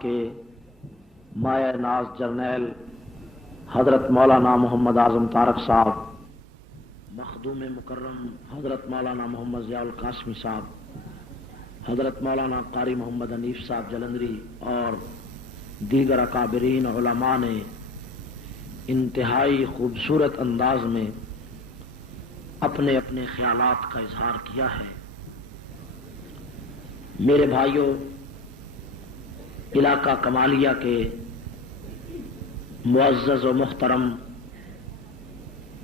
کے مایہ ناز جرنیل حضرت مولانا محمد اعظم طارق صاحب، مخدوم مکرم حضرت مولانا محمد ضیاء القاسمی صاحب، حضرت مولانا قاری محمد حنیف صاحب جلندری اور دیگر اکابرین علماء نے انتہائی خوبصورت انداز میں اپنے اپنے خیالات کا اظہار کیا ہے۔ میرے بھائیوں، علاقہ کمالیہ کے معزز و محترم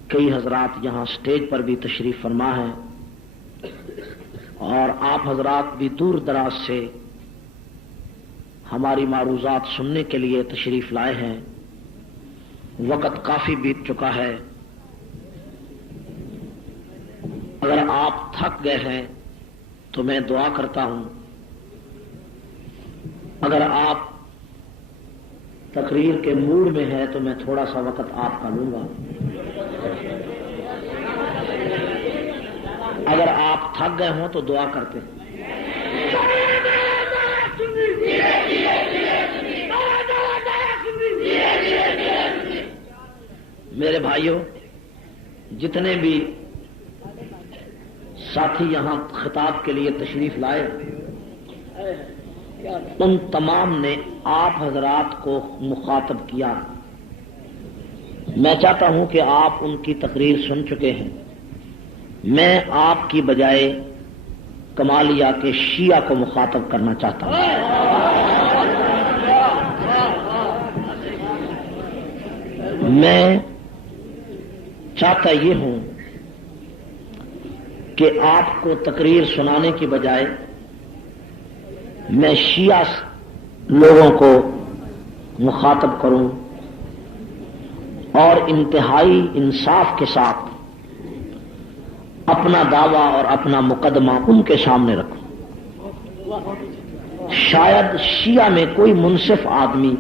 کئی حضرات یہاں سٹیج پر بھی تشریف فرما ہیں اور آپ حضرات بھی دور دراز سے ہماری معروضات سننے کے لیے تشریف لائے ہیں۔ وقت کافی بیت چکا ہے، اگر آپ تھک گئے ہیں تو میں دعا کرتا ہوں، اگر آپ تقریر کے موڈ میں ہیں تو میں تھوڑا سا وقت آپ کا لوں گا، اگر آپ تھک گئے ہوں تو دعا کرتے ہیں۔ میرے بھائیوں، جتنے بھی ساتھی یہاں خطاب کے لیے تشریف لائے، ان تمام نے آپ حضرات کو مخاطب کیا۔ میں چاہتا ہوں کہ آپ ان کی تقریر سن چکے ہیں، میں آپ کی بجائے کمالیہ کے شیعہ کو مخاطب کرنا چاہتا ہوں۔ میں چاہتا یہ ہوں کہ آپ کو تقریر سنانے کی بجائے میں شیعہ لوگوں کو مخاطب کروں اور انتہائی انصاف کے ساتھ اپنا دعویٰ اور اپنا مقدمہ ان کے سامنے رکھوں۔ شاید شیعہ میں کوئی منصف آدمی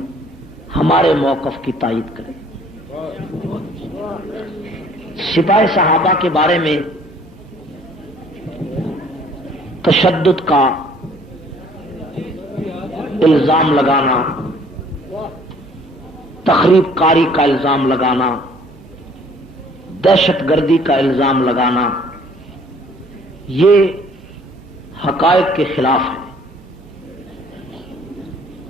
ہمارے موقف کی تائید کرے۔ سپاہ صحابہ کے بارے میں تشدد کا الزام لگانا، تخریب کاری کا الزام لگانا، دہشت گردی کا الزام لگانا، یہ حقائق کے خلاف ہے۔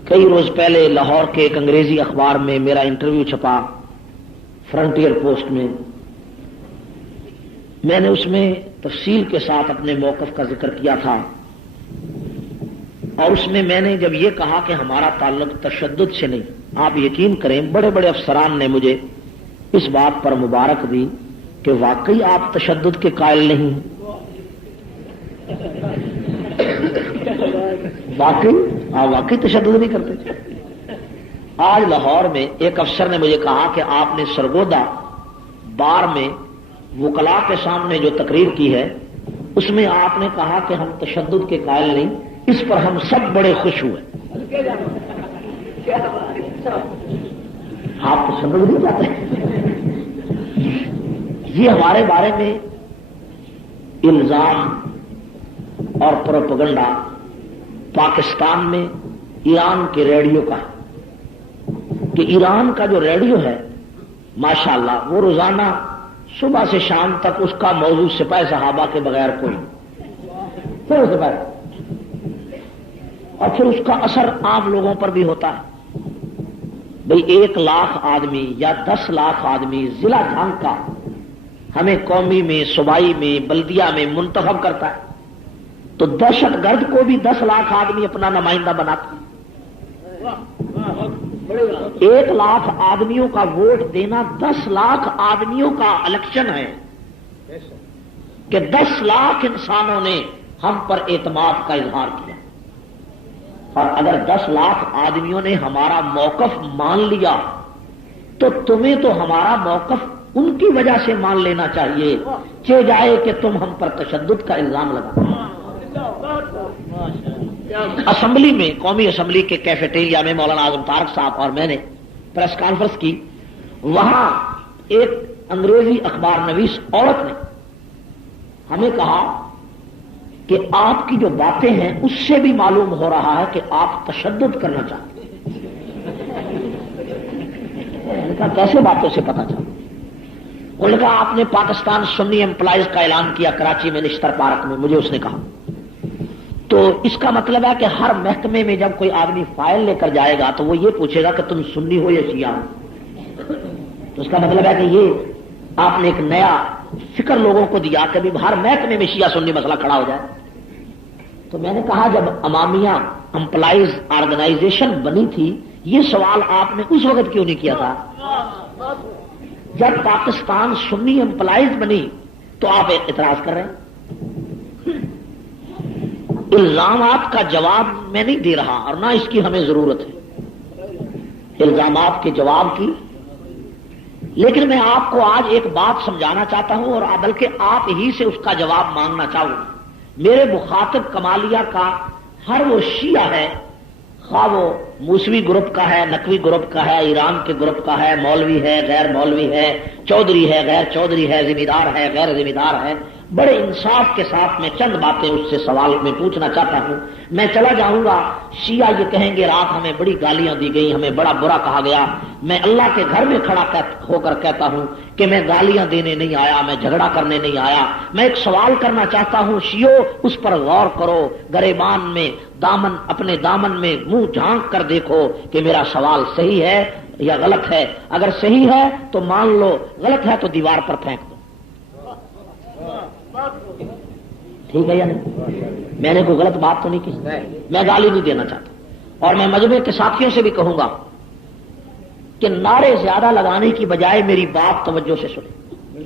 کئی روز پہلے لاہور کے ایک انگریزی اخبار میں میرا انٹرویو چھپا، فرنٹیئر پوسٹ میں نے اس میں تفصیل کے ساتھ اپنے موقف کا ذکر کیا تھا، اور اس میں نے جب یہ کہا کہ ہمارا تعلق تشدد سے نہیں، آپ یقین کریں بڑے بڑے افسران نے مجھے اس بات پر مبارک دی کہ واقعی آپ تشدد کے قائل نہیں ہیں، واقعی تشدد نہیں کرتے۔ آج لاہور میں ایک افسر نے مجھے کہا کہ آپ نے سرگودا بار میں وکلاء کے سامنے جو تقریر کی ہے اس میں آپ نے کہا کہ ہم تشدد کے قائل نہیں، اس پر ہم سب بڑے خوش ہوئے۔ آپ تشدد نہیں چاہتے؟ یہ ہمارے بارے میں الزام اور پروپیگنڈا پاکستان میں ایران کے ریڈیو کا ہے کہ ایران کا جو ریڈیو ہے ماشاءاللہ وہ روزانہ صبح سے شام تک اس کا موضوع سپاہ صحابہ کے بغیر کوئی، اور پھر اس کا اثر عام لوگوں پر بھی ہوتا ہے۔ بھئی 1 لاکھ آدمی یا 10 لاکھ آدمی ضلع جھانگ کا ہمیں قومی میں، صوبائی میں، بلدیہ میں منتخب کرتا ہے، تو دہشت گرد کو بھی 10 لاکھ آدمی اپنا نمائندہ بناتا ہے۔ 1 لاکھ آدمیوں کا ووٹ دینا 10 لاکھ آدمیوں کا الیکشن ہے کہ 10 لاکھ انسانوں نے ہم پر اعتماد کا اظہار کیا، اور اگر 10 لاکھ آدمیوں نے ہمارا موقف مان لیا تو تمہیں تو ہمارا موقف ان کی وجہ سے مان لینا چاہیے، چہ جائے کہ تم ہم پر تشدد کا الزام لگا۔ اسمبلی میں، قومی اسمبلی کے کیفیٹیریا میں مولانا اعظم طارق صاحب اور میں نے پریس کانفرنس کی، وہاں ایک انگریزی اخبار نویس عورت نے ہمیں کہا کہ آپ کی جو باتیں ہیں اس سے بھی معلوم ہو رہا ہے کہ آپ تشدد کرنا چاہتے ہیں۔ میں نے کہا کیسے باتوں سے پتا چلا؟ انہوں نے کہا آپ نے پاکستان سنی امپلائیز کا اعلان کیا کراچی میں نشتر پارک میں، مجھے اس نے کہا تو اس کا مطلب ہے کہ ہر محکمے میں جب کوئی آدمی فائل لے کر جائے گا تو وہ یہ پوچھے گا کہ تم سنی ہو یا شیعہ ہو. تو اس کا مطلب ہے کہ یہ آپ نے ایک نیا فکر لوگوں کو دیا کہ ہر محکمے میں شیعہ سنی مسئلہ کھڑا ہو جائے. تو میں نے کہا جب امامیہ امپلائیز آرگنائزیشن بنی تھی یہ سوال آپ نے اس وقت کیوں نہیں کیا تھا؟ جب پاکستان سنی امپلائیز بنی تو آپ اعتراض کر رہے ہیں. الزامات کا جواب میں نہیں دے رہا اور نہ اس کی ہمیں ضرورت ہے الزامات کے جواب کی، لیکن میں آپ کو آج ایک بات سمجھانا چاہتا ہوں اور بلکہ آپ ہی سے اس کا جواب مانگنا چاہوں. میرے مخاطب کمالیہ کا ہر وہ شیعہ ہے، خواہ وہ موسوی گروپ کا ہے، نقوی گروپ کا ہے، ایران کے گروپ کا ہے، مولوی ہے، غیر مولوی ہے، چودھری ہے، غیر چودھری ہے، ذمہ دار ہے، غیر ذمہ دار ہے. بڑے انصاف کے ساتھ میں چند باتیں اس سے سوال میں پوچھنا چاہتا ہوں. میں چلا جاؤں گا، شیعہ یہ کہیں گے رات ہمیں بڑی گالیاں دی گئی، ہمیں بڑا برا کہا گیا. میں اللہ کے گھر میں کھڑا ہو کر کہتا ہوں کہ میں گالیاں دینے نہیں آیا، میں جھگڑا کرنے نہیں آیا. میں ایک سوال کرنا چاہتا ہوں، شیعو اس پر غور کرو، گریبان میں دامن اپنے دامن میں منہ جھانک کر دیکھو کہ میرا سوال صحیح ہے یا غلط ہے. اگر صحیح ہے تو مان لو، غلط ہے تو دیوار پر پھینک دو. ٹھیک ہے یا نہیں؟ میں نے کوئی غلط بات تو نہیں کی، میں گالی نہیں دینا چاہتا. اور میں مجمع کے ساتھیوں سے بھی کہوں گا کہ نعرے زیادہ لگانے کی بجائے میری بات توجہ سے سنیں.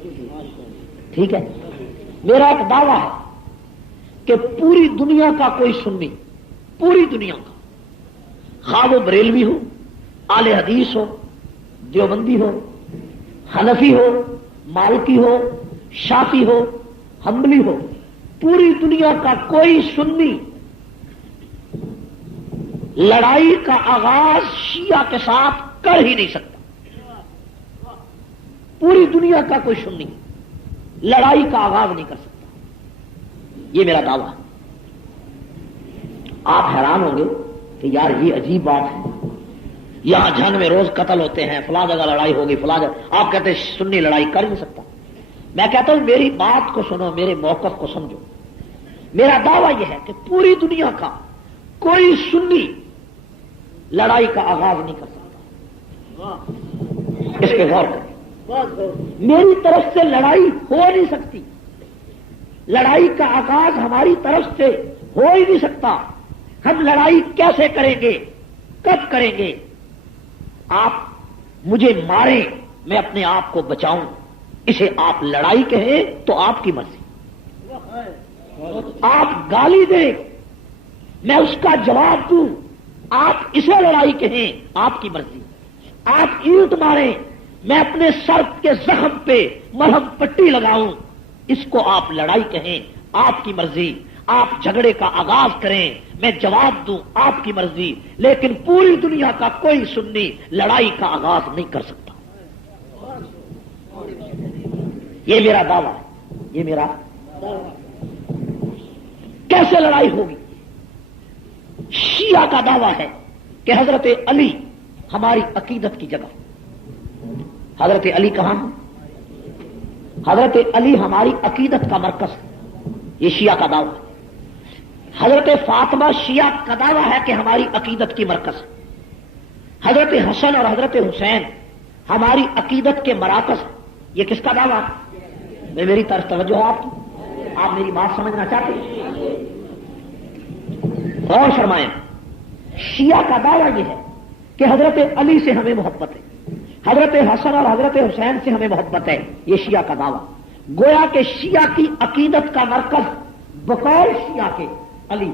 ٹھیک ہے؟ میرا ایک دعویٰ ہے کہ پوری دنیا کا کوئی سنی، پوری دنیا کا، خواہ وہ بریلوی ہو، اہل حدیث ہو، دیوبندی ہو، حنفی ہو، مالکی ہو، شافعی ہو، حنبلی ہو، پوری دنیا کا کوئی سنی لڑائی کا آغاز شیعہ کے ساتھ کر ہی نہیں سکتا. پوری دنیا کا کوئی سنی لڑائی کا آغاز نہیں کر سکتا. یہ میرا دعویٰ ہے. آپ حیران ہوں گے کہ یار یہ عجیب بات ہے، یہاں جنگ میں روز قتل ہوتے ہیں، فلاں جگہ لڑائی ہوگی، فلاں جگہ، آپ کہتے ہیں سنی لڑائی کر نہیں سکتا. میں کہتا ہوں میری بات کو سنو، میرے موقف کو سمجھو. میرا دعویٰ یہ ہے کہ پوری دنیا کا کوئی سنی لڑائی کا آغاز نہیں کر سکتا. اس پہ غور کریں. میری طرف سے لڑائی ہو نہیں سکتی، لڑائی کا آغاز ہماری طرف سے ہو ہی نہیں سکتا. ہم لڑائی کیسے کریں گے، کب کریں گے؟ آپ مجھے ماریں، میں اپنے آپ کو بچاؤں، اسے آپ لڑائی کہیں تو آپ کی مرضی. آپ گالی دیں، میں اس کا جواب دوں، آپ اسے لڑائی کہیں آپ کی مرضی. آپ اینٹ ماریں، میں اپنے سر کے زخم پہ مرہم پٹی لگاؤں، اس کو آپ لڑائی کہیں آپ کی مرضی. آپ جھگڑے کا آغاز کریں، میں جواب دوں، آپ کی مرضی. لیکن پوری دنیا کا کوئی سنی لڑائی کا آغاز نہیں کر سکتا. یہ میرا دعویٰ ہے، یہ میرا. کیسے لڑائی ہوگی؟ شیعہ کا دعویٰ ہے کہ حضرت علی ہماری عقیدت کی جگہ. حضرت علی کہاں ہے؟ حضرت علی ہماری عقیدت کا مرکز ہے. یہ شیعہ کا دعویٰ ہے. حضرت فاطمہ شیعہ کا دعویٰ ہے کہ ہماری عقیدت کی مرکز ہے. حضرت حسن اور حضرت حسین ہماری عقیدت کے مراکز ہیں. یہ کس کا دعویٰ ہے؟ میری طرف توجہ ہے آپ کی، آپ میری بات سمجھنا چاہتے ہیں؟ غور فرمائیں. شیعہ کا دعویٰ یہ ہے کہ حضرت علی سے ہمیں محبت ہے، حضرت حسن اور حضرت حسین سے ہمیں محبت ہے. یہ شیعہ کا دعویٰ. گویا کہ شیعہ کی عقیدت کا مرکز بقول شیعہ کے علی،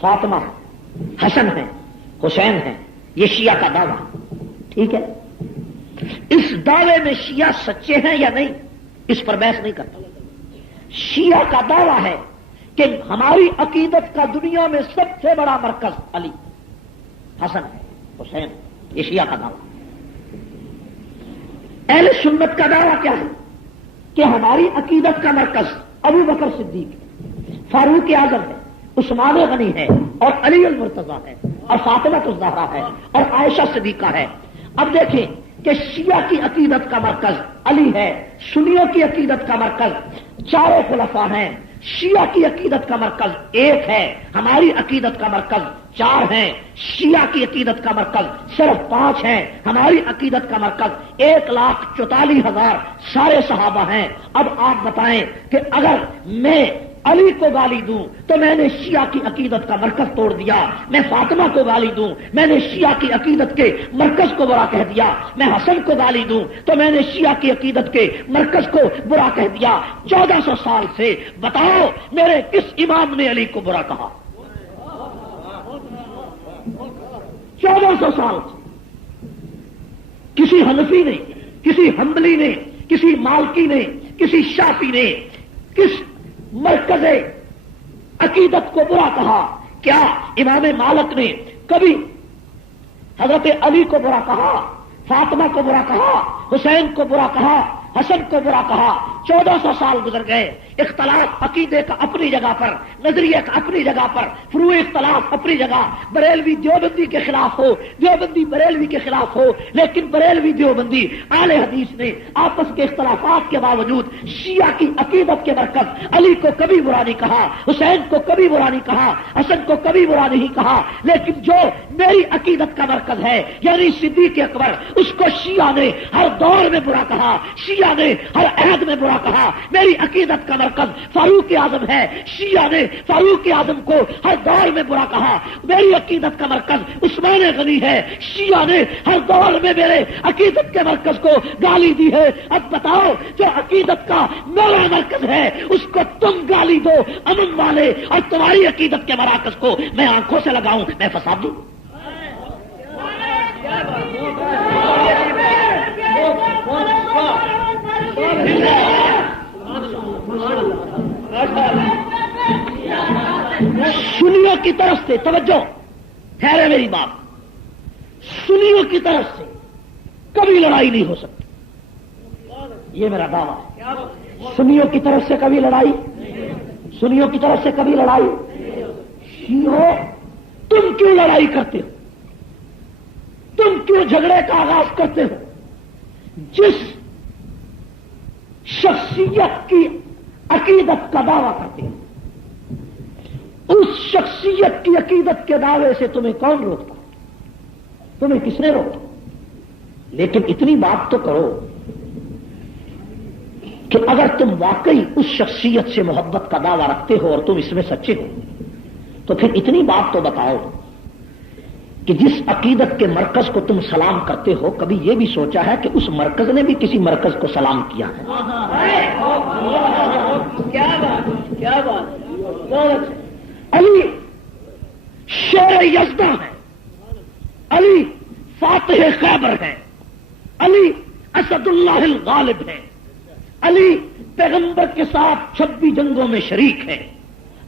فاطمہ، حسن ہیں، حسین ہیں. یہ شیعہ کا دعویٰ. ٹھیک ہے؟ اس دعوے میں شیعہ سچے ہیں یا نہیں اس پر بحث نہیں کرتا. شیعہ کا دعویٰ ہے کہ ہماری عقیدت کا دنیا میں سب سے بڑا مرکز علی، حسن ہے، حسین. یہ شیعہ کا دعویٰ. اہل سنت کا دعویٰ کیا ہے؟ کہ ہماری عقیدت کا مرکز ابو بکر صدیق، فاروق اعظم ہے، عثمان غنی ہے، اور علی المرتضیٰ ہے، اور فاطمہ الزہرا ہے، اور عائشہ صدیقہ ہے. اب دیکھیں کہ شیعہ کی عقیدت کا مرکز علی ہے، سنیوں کی عقیدت کا مرکز چاروں خلفاء ہیں، شیعہ کی عقیدت کا مرکز ایک ہے، ہماری عقیدت کا مرکز چار ہیں، شیعہ کی عقیدت کا مرکز صرف 5 ہیں، ہماری عقیدت کا مرکز 1,44,000 سارے صحابہ ہیں۔ اب آپ بتائیں کہ اگر میں علی کو گالی دوں تو میں نے شیعہ کی عقیدت کا مرکز توڑ دیا، میں فاطمہ کو گالی دوں میں نے شیعہ کی عقیدت کے مرکز کو برا کہہ دیا، میں حسن کو گالی دوں تو میں نے شیعہ کی عقیدت کے مرکز کو برا کہہ دیا۔ 1400 سال سے بتاؤ میرے کس امام نے علی کو برا کہا؟ 1400 سال سے کسی حنفی نے، کسی حنبلی نے، کسی مالکی نے، کسی شافعی نے کس مرکز عقیدت کو برا کہا؟ کیا امام مالک نے کبھی حضرت علی کو برا کہا، فاطمہ کو برا کہا، حسین کو برا کہا، حسن کو برا کہا؟ 1400 سال گزر گئے، اختلاف عقیدے کا اپنی جگہ پر، نظریے کا اپنی جگہ پر، فروع اختلاف اپنی جگہ، بریلوی دیوبندی کے خلاف ہو، دیوبندی بریلوی کے خلاف ہو، لیکن بریلوی دیوبندی اہل حدیث نے آپس کے اختلافات کے باوجود شیعہ کی عقیدت کے مرکز علی کو کبھی برا نہیں کہا، حسین کو کبھی برا نہیں کہا، حسن کو کبھی برا نہیں کہا، لیکن جو میری عقیدت کا مرکز ہے یعنی صدیق اکبر، اس کو شیعہ نے ہر دور میں برا کہا، شیعہ نے ہر عہد میں برا کہا۔ میری عقیدت کا مرکز فاروق اعظم ہے، شیعہ نے فاروق اعظم کو ہر دور میں برا کہا۔ میری عقیدت کا مرکز عثمان غنی ہے، شیعہ نے ہر دور میں میرے عقیدت کے مرکز کو گالی دی ہے۔ اب بتاؤ جو عقیدت کا میرا مرکز ہے اس کو تم گالی دو امن والے، اور تمہاری عقیدت کے مراکز کو میں آنکھوں سے لگاؤں، میں فساد دوں؟ سنیوں کی طرف سے توجہ، ٹھہرے میری بات، سنیوں کی طرف سے کبھی لڑائی نہیں ہو سکتی، یہ میرا دعویٰ ہے۔ سنیوں کی طرف سے کبھی لڑائی، سنیوں کی طرف سے کبھی لڑائی۔ شیعوں تم کیوں لڑائی کرتے ہو؟ تم کیوں جھگڑے کا آغاز کرتے ہو؟ جس شخصیت کی عقیدت کا دعویٰ کرتے ہیں اس شخصیت کی عقیدت کے دعوے سے تمہیں کون روکتا؟ تمہیں کس نے روکا؟ لیکن اتنی بات تو کرو کہ اگر تم واقعی اس شخصیت سے محبت کا دعویٰ رکھتے ہو اور تم اس میں سچے ہو تو پھر اتنی بات تو بتاؤ کہ جس عقیدت کے مرکز کو تم سلام کرتے ہو کبھی یہ بھی سوچا ہے کہ اس مرکز نے بھی کسی مرکز کو سلام کیا ہے؟ کیا بات، کیا بات! علی شیر یزدہ ہے، علی فاتح خیبر ہے، علی اسد اللہ الغالب ہے، علی پیغمبر کے ساتھ 26 جنگوں میں شریک ہے،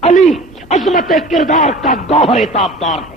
علی عظمت کردار کا گوہر تابدار ہے،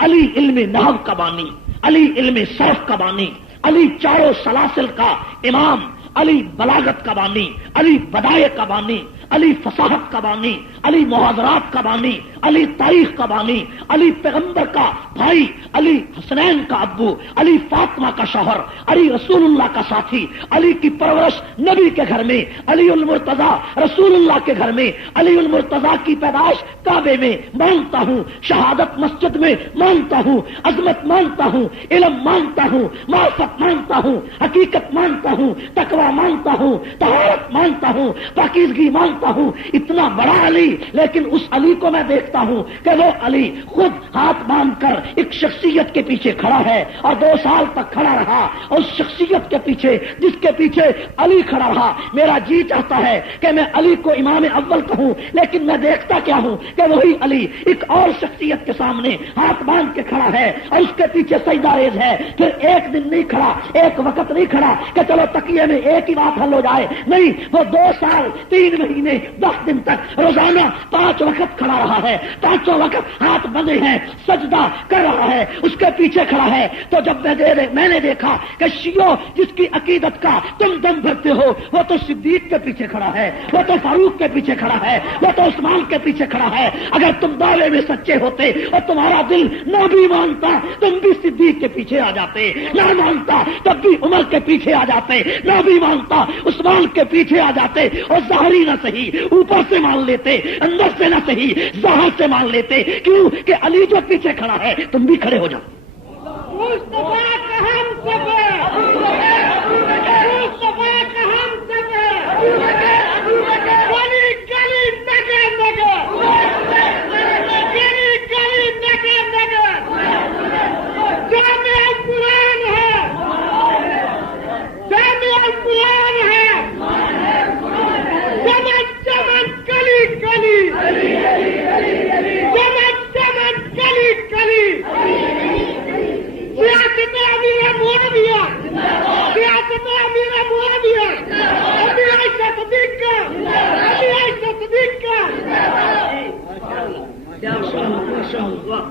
علی علم نحو کا بانی، علی علم صرف کا بانی، علی چاروں سلاسل کا امام، علی بلاغت کا بانی، علی بدائع کا بانی، علی فصاحت کا بانی، علی محاضرات کا بانی، علی تاریخ کا بانی، علی پیغمبر کا بھائی، علی حسنین کا ابو، علی فاطمہ کا شوہر، علی رسول اللہ کا ساتھی، علی کی پرورش نبی کے گھر میں، علی المرتضیٰ رسول اللہ کے گھر میں، علی المرتضیٰ کی پیدائش کعبے میں مانتا ہوں، شہادت مسجد میں مانتا ہوں، عظمت مانتا ہوں، علم مانتا ہوں، معرفت مانتا ہوں، حقیقت مانتا ہوں، تقوی مانتا ہوں، طہارت مانتا ہوں، پاکیزگی مانتا ہوں۔ اتنا بڑا علی، لیکن اس علی کو میں دیکھتا ہوں کہ وہ علی خود ہاتھ باندھ کر ایک شخصیت کے پیچھے کھڑا ہے اور 2 سال تک کھڑا رہا، اور اس شخصیت کے پیچھے جس کے پیچھے علی کھڑا رہا، میرا جی چاہتا ہے کہ میں علی کو امام اول کہوں، لیکن میں دیکھتا کیا ہوں کہ وہی علی ایک اور شخصیت کے سامنے ہاتھ باندھ کے کھڑا ہے اور اس کے پیچھے سجدہ ریز ہے۔ پھر ایک دن نہیں کھڑا، ایک وقت نہیں کھڑا کہ چلو تکیے میں ایک ہی بات حل ہو جائے، نہیں، وہ 2 سال 3 مہینے نے 10 دن تک روزانہ 5 وقت کھڑا رہا ہے، 5 وقت ہاتھ بندے ہیں، سجدہ کر رہا ہے، اس کے پیچھے کھڑا ہے، تو جب میں نے دیکھا کہ شیعو جس کی عقیدت کا تم دم بھرتے ہو وہ تو صدیق کے پیچھے کھڑا ہے، وہ تو فاروق کے پیچھے کھڑا ہے، وہ تو عثمان کے پیچھے کھڑا ہے، اگر تم دعوے میں سچے ہوتے اور تمہارا دل نہ بھی مانتا تم بھی صدیق کے پیچھے آ جاتے، نہ مانتا تب بھی عمر کے پیچھے آ جاتے، نہ بھی مانتا عثمان کے پیچھے آ جاتے، اور ظاہری نہ صحیح اوپر سے مان لیتے، اندر سے نہ صحیح ظاہر سے مان لیتے، کیوں کہ علی جو پیچھے کھڑا ہے تم بھی کھڑے ہو جاؤ۔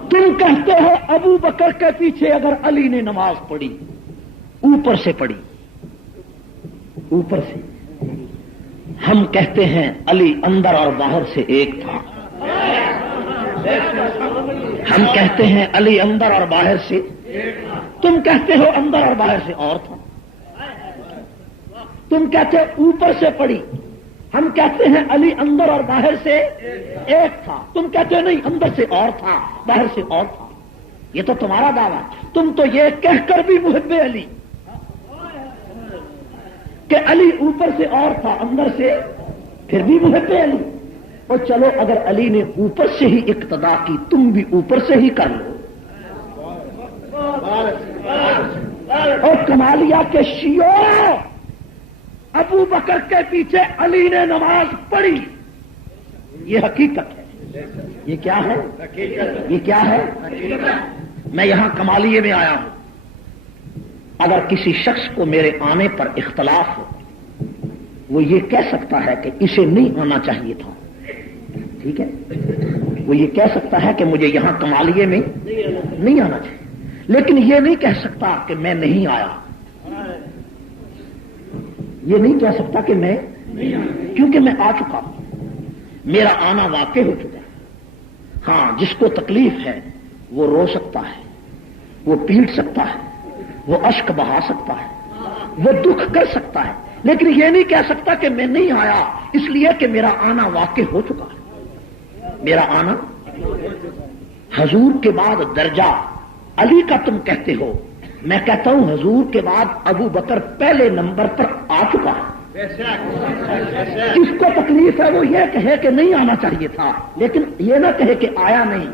تم کہتے ہو ابو بکر کے پیچھے اگر علی نے نماز پڑھی، اوپر سے پڑھی، اوپر سے، ہم کہتے ہیں علی اندر اور باہر سے ایک تھا، ہم کہتے ہیں علی اندر اور باہر سے، تم کہتے ہو اندر اور باہر سے اور تھا، تم کہتے ہو اوپر سے پڑھی، ہم کہتے ہیں علی اندر اور باہر سے ایک تھا، تم کہتے ہو نہیں اندر سے اور تھا باہر سے اور تھا، یہ تو تمہارا دعویٰ، تم تو یہ کہہ کر بھی محب علی کہ علی اوپر سے اور تھا اندر سے پھر بھی محب علی، اور چلو اگر علی نے اوپر سے ہی اقتدا کی تم بھی اوپر سے ہی کر لو، اور کمالیہ کے شیعوں ابو بکر کے پیچھے علی نے نماز پڑھی، یہ حقیقت ہے، یہ کیا ہے، یہ کیا ہے، میں یہاں کمالیے میں آیا ہوں، اگر کسی شخص کو میرے آنے پر اختلاف ہو وہ یہ کہہ سکتا ہے کہ اسے نہیں آنا چاہیے تھا، ٹھیک ہے، وہ یہ کہہ سکتا ہے کہ مجھے یہاں کمالیے میں نہیں آنا چاہیے، لیکن یہ نہیں کہہ سکتا کہ میں نہیں آیا، یہ نہیں کہہ سکتا کہ میں، کیونکہ میں آ چکا ہوں، میرا آنا واقع ہو چکا ہے۔ ہاں جس کو تکلیف ہے وہ رو سکتا ہے، وہ پیٹ سکتا ہے، وہ اشک بہا سکتا ہے، وہ دکھ کر سکتا ہے، لیکن یہ نہیں کہہ سکتا کہ میں نہیں آیا اس لیے کہ میرا آنا واقع ہو چکا ہے، میرا آنا حضور کے بعد درجہ علی کا تم کہتے ہو، میں کہتا ہوں حضور کے بعد ابو بکر پہلے نمبر پر آ چکا ہے، جس کو تکلیف ہے وہ یہ کہے کہ نہیں آنا چاہیے تھا، لیکن یہ نہ کہے کہ آیا نہیں،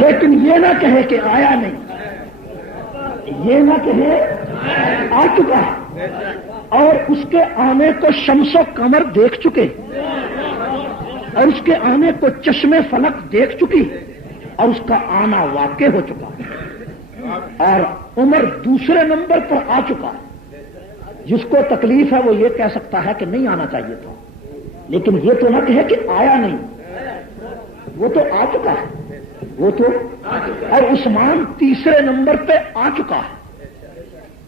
لیکن یہ نہ کہے کہ آیا نہیں، یہ نہ کہے آ چکا ہے، اور اس کے آنے کو شمس و قمر دیکھ چکے، اور اس کے آنے کو چشمے فلک دیکھ چکی، اور اس کا آنا واقع ہو چکا، اور عمر دوسرے نمبر پر آ چکا، جس کو تکلیف ہے وہ یہ کہہ سکتا ہے کہ نہیں آنا چاہیے تھا، لیکن یہ تو نہ کہے کہ آیا نہیں، وہ تو آ چکا ہے، وہ تو، اور عثمان تیسرے نمبر پہ آ چکا ہے،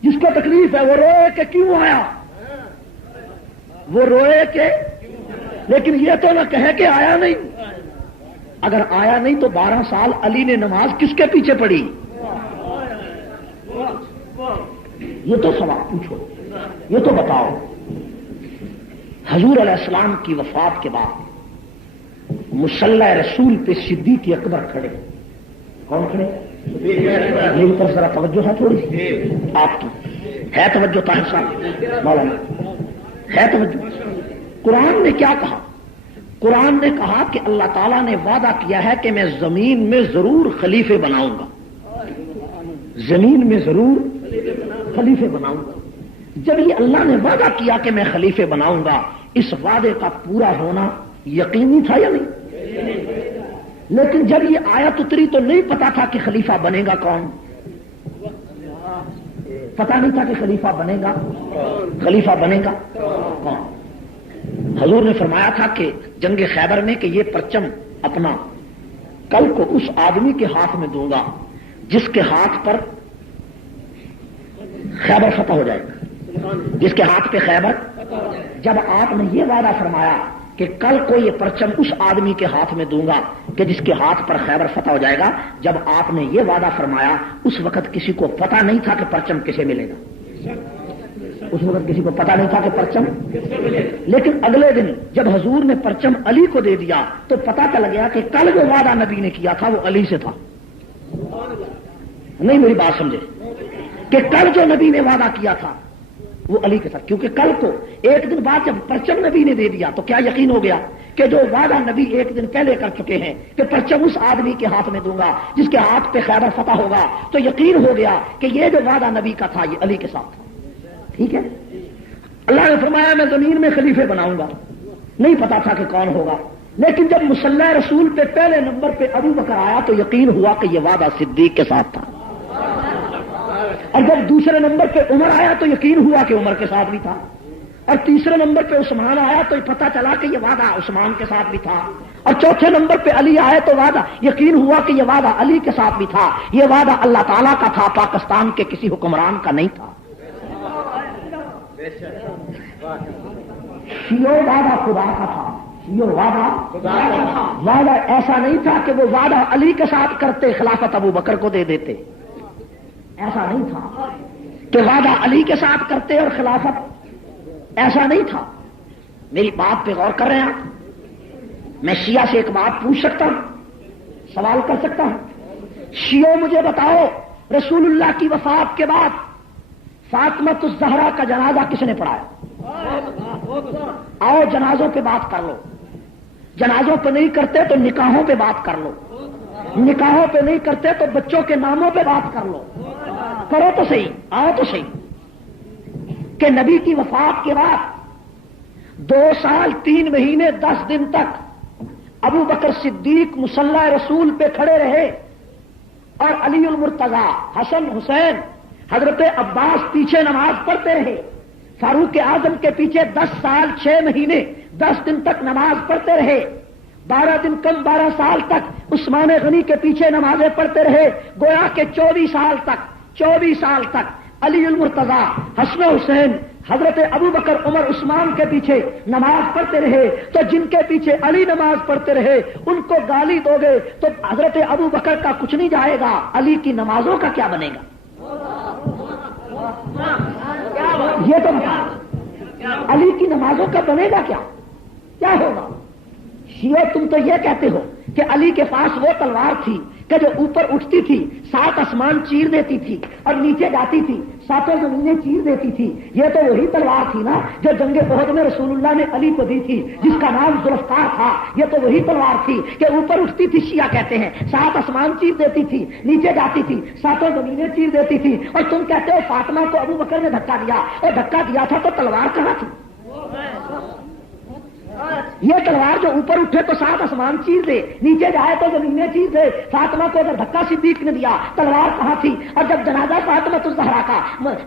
جس کو تکلیف ہے وہ روئے کہ کیوں آیا، وہ روئے کہ، لیکن یہ تو نہ کہے کہ آیا نہیں، اگر آیا نہیں تو 12 سال علی نے نماز کس کے پیچھے پڑھی، یہ تو سوال پوچھو، یہ تو بتاؤ۔ حضور علیہ السلام کی وفات کے بعد مصلی رسول پہ صدیق اکبر کھڑے، کون کھڑے، میری طرف ذرا توجہ ہے تھوڑی سی آپ کی، ہے توجہ طاہر صاحب مولانا، ہے توجہ؟ قرآن نے کیا کہا؟ قرآن نے کہا کہ اللہ تعالیٰ نے وعدہ کیا ہے کہ میں زمین میں ضرور خلیفے بناؤں گا، زمین میں ضرور خلیفے بناؤں گا۔ جب یہ اللہ نے وعدہ کیا کہ میں خلیفے بناؤں گا، اس وعدے کا پورا ہونا یقینی تھا یا نہیں؟ لیکن جب یہ آیت اتری تو نہیں پتا تھا کہ خلیفہ بنے گا کون، پتا نہیں تھا کہ خلیفہ بنے گا کون. حضور نے فرمایا تھا کہ جنگ خیبر میں کہ یہ پرچم اپنا کل کو اس آدمی کے ہاتھ میں دوں گا جس کے ہاتھ پر خیبر فتح ہو جائے گا، جس کے ہاتھ پہ خیبر. جب آپ نے یہ وعدہ فرمایا کہ کل کو یہ پرچم اس آدمی کے ہاتھ میں دوں گا کہ جس کے ہاتھ پر خیبر فتح ہو جائے گا، جب آپ نے یہ وعدہ فرمایا اس وقت کسی کو پتا نہیں تھا کہ پرچم کسے ملے گا، اس وقت کسی کو پتا نہیں تھا کہ پرچم. لیکن اگلے دن جب حضور نے پرچم علی کو دے دیا تو پتا چل گیا کہ کل جو وعدہ نبی نے کیا تھا وہ علی سے تھا. نہیں میری بات سمجھے کہ کل جو نبی نے وعدہ کیا تھا وہ علی کے ساتھ، کیونکہ کل کو ایک دن بعد جب پرچم نبی نے دے دیا تو کیا یقین ہو گیا کہ جو وعدہ نبی ایک دن پہلے کر چکے ہیں کہ پرچم اس آدمی کے ہاتھ میں دوں گا جس کے ہاتھ پہ خیبر فتح ہوگا، تو یقین ہو گیا کہ یہ جو وعدہ نبی کا تھا یہ علی کے ساتھ تھا. ٹھیک ہے. اللہ نے فرمایا میں زمین میں خلیفے بناؤں گا، نہیں پتا تھا کہ کون ہوگا، لیکن جب مصلی رسول پہ پہلے نمبر پہ ابو بکر آیا تو یقین ہوا کہ یہ وعدہ صدیق کے ساتھ تھا، اور جب دوسرے نمبر پہ عمر آیا تو یقین ہوا کہ عمر کے ساتھ بھی تھا، اور تیسرے نمبر پہ عثمان آیا تو پتا چلا کہ یہ وعدہ عثمان کے ساتھ بھی تھا، اور چوتھے نمبر پہ علی آئے تو وعدہ یقین ہوا کہ یہ وعدہ علی کے ساتھ بھی تھا. یہ وعدہ اللہ تعالیٰ کا تھا، پاکستان کے کسی حکمران کا نہیں تھا. یہ وعدہ خدا کا تھا، یہ وعدہ ایسا نہیں تھا کہ وہ وعدہ علی کے ساتھ کرتے خلافت ابو بکر کو دے دیتے، ایسا نہیں تھا کہ وعدہ علی کے ساتھ کرتے اور خلافت، ایسا نہیں تھا. میری بات پہ غور کر رہے ہیں آپ؟ میں شیعہ سے ایک بات پوچھ سکتا ہوں، سوال کر سکتا ہوں. شیعوں مجھے بتاؤ رسول اللہ کی وفات کے بعد فاطمہ الزہرا کا جنازہ کس نے پڑھایا؟ آؤ جنازوں پہ بات کر لو. جنازوں پہ نہیں کرتے تو نکاحوں پہ بات کر لو، نکاحوں پہ نہیں کرتے تو بچوں کے ناموں پہ بات کر لو. کرو تو صحیح، آؤ تو صحیح کہ نبی کی وفات کے بعد 2 سال 3 مہینے 10 دن تک ابو بکر صدیق مصلی رسول پہ کھڑے رہے اور علی المرتضیٰ، حسن حسین، حضرت عباس پیچھے نماز پڑھتے رہے. فاروق اعظم کے پیچھے 10 سال 6 مہینے 10 دن تک نماز پڑھتے رہے. 12 دن کم 12 سال تک عثمان غنی کے پیچھے نمازیں پڑھتے رہے. گویا کہ 24 سال تک علی المرتضیٰ، حسن حسین، حضرت ابو بکر، عمر، عثمان کے پیچھے نماز پڑھتے رہے. تو جن کے پیچھے علی نماز پڑھتے رہے ان کو گالی دو گے تو حضرت ابو بکر کا کچھ نہیں جائے گا، علی کی نمازوں کا کیا بنے گا؟ یہ تو علی کی نمازوں کا بنے گا کیا ہوگا؟ شیعہ تم تو یہ کہتے ہو کہ علی کے پاس وہ تلوار تھی کہ جو اوپر اٹھتی تھی 7 آسمان چیر دیتی تھی اور نیچے جاتی تھی 7 زمینیں چیر دیتی تھی. یہ تو وہی تلوار تھی نا جو جنگ احد میں رسول اللہ نے علی کو دی تھی جس کا نام ذوالفقار تھا. یہ تو وہی تلوار تھی کہ اوپر اٹھتی تھی، شیعہ کہتے ہیں 7 آسمان چیر دیتی تھی، نیچے جاتی تھی 7 زمینیں چیر دیتی تھی. اور تم کہتے ہو فاطمہ کو ابو بکر نے دھکا دیا، اور دھکا دیا تھا تو تلوار کہاں تھی؟ یہ تلوار جو اوپر اٹھے تو 7 آسمان چیر دے، نیچے جائے تو زمینیں چیر دے. فاطمہ کو اگر دھکا صدیق نے دیا تلوار کہاں تھی؟ اور جب جنازہ فاطمہ الزہرا کا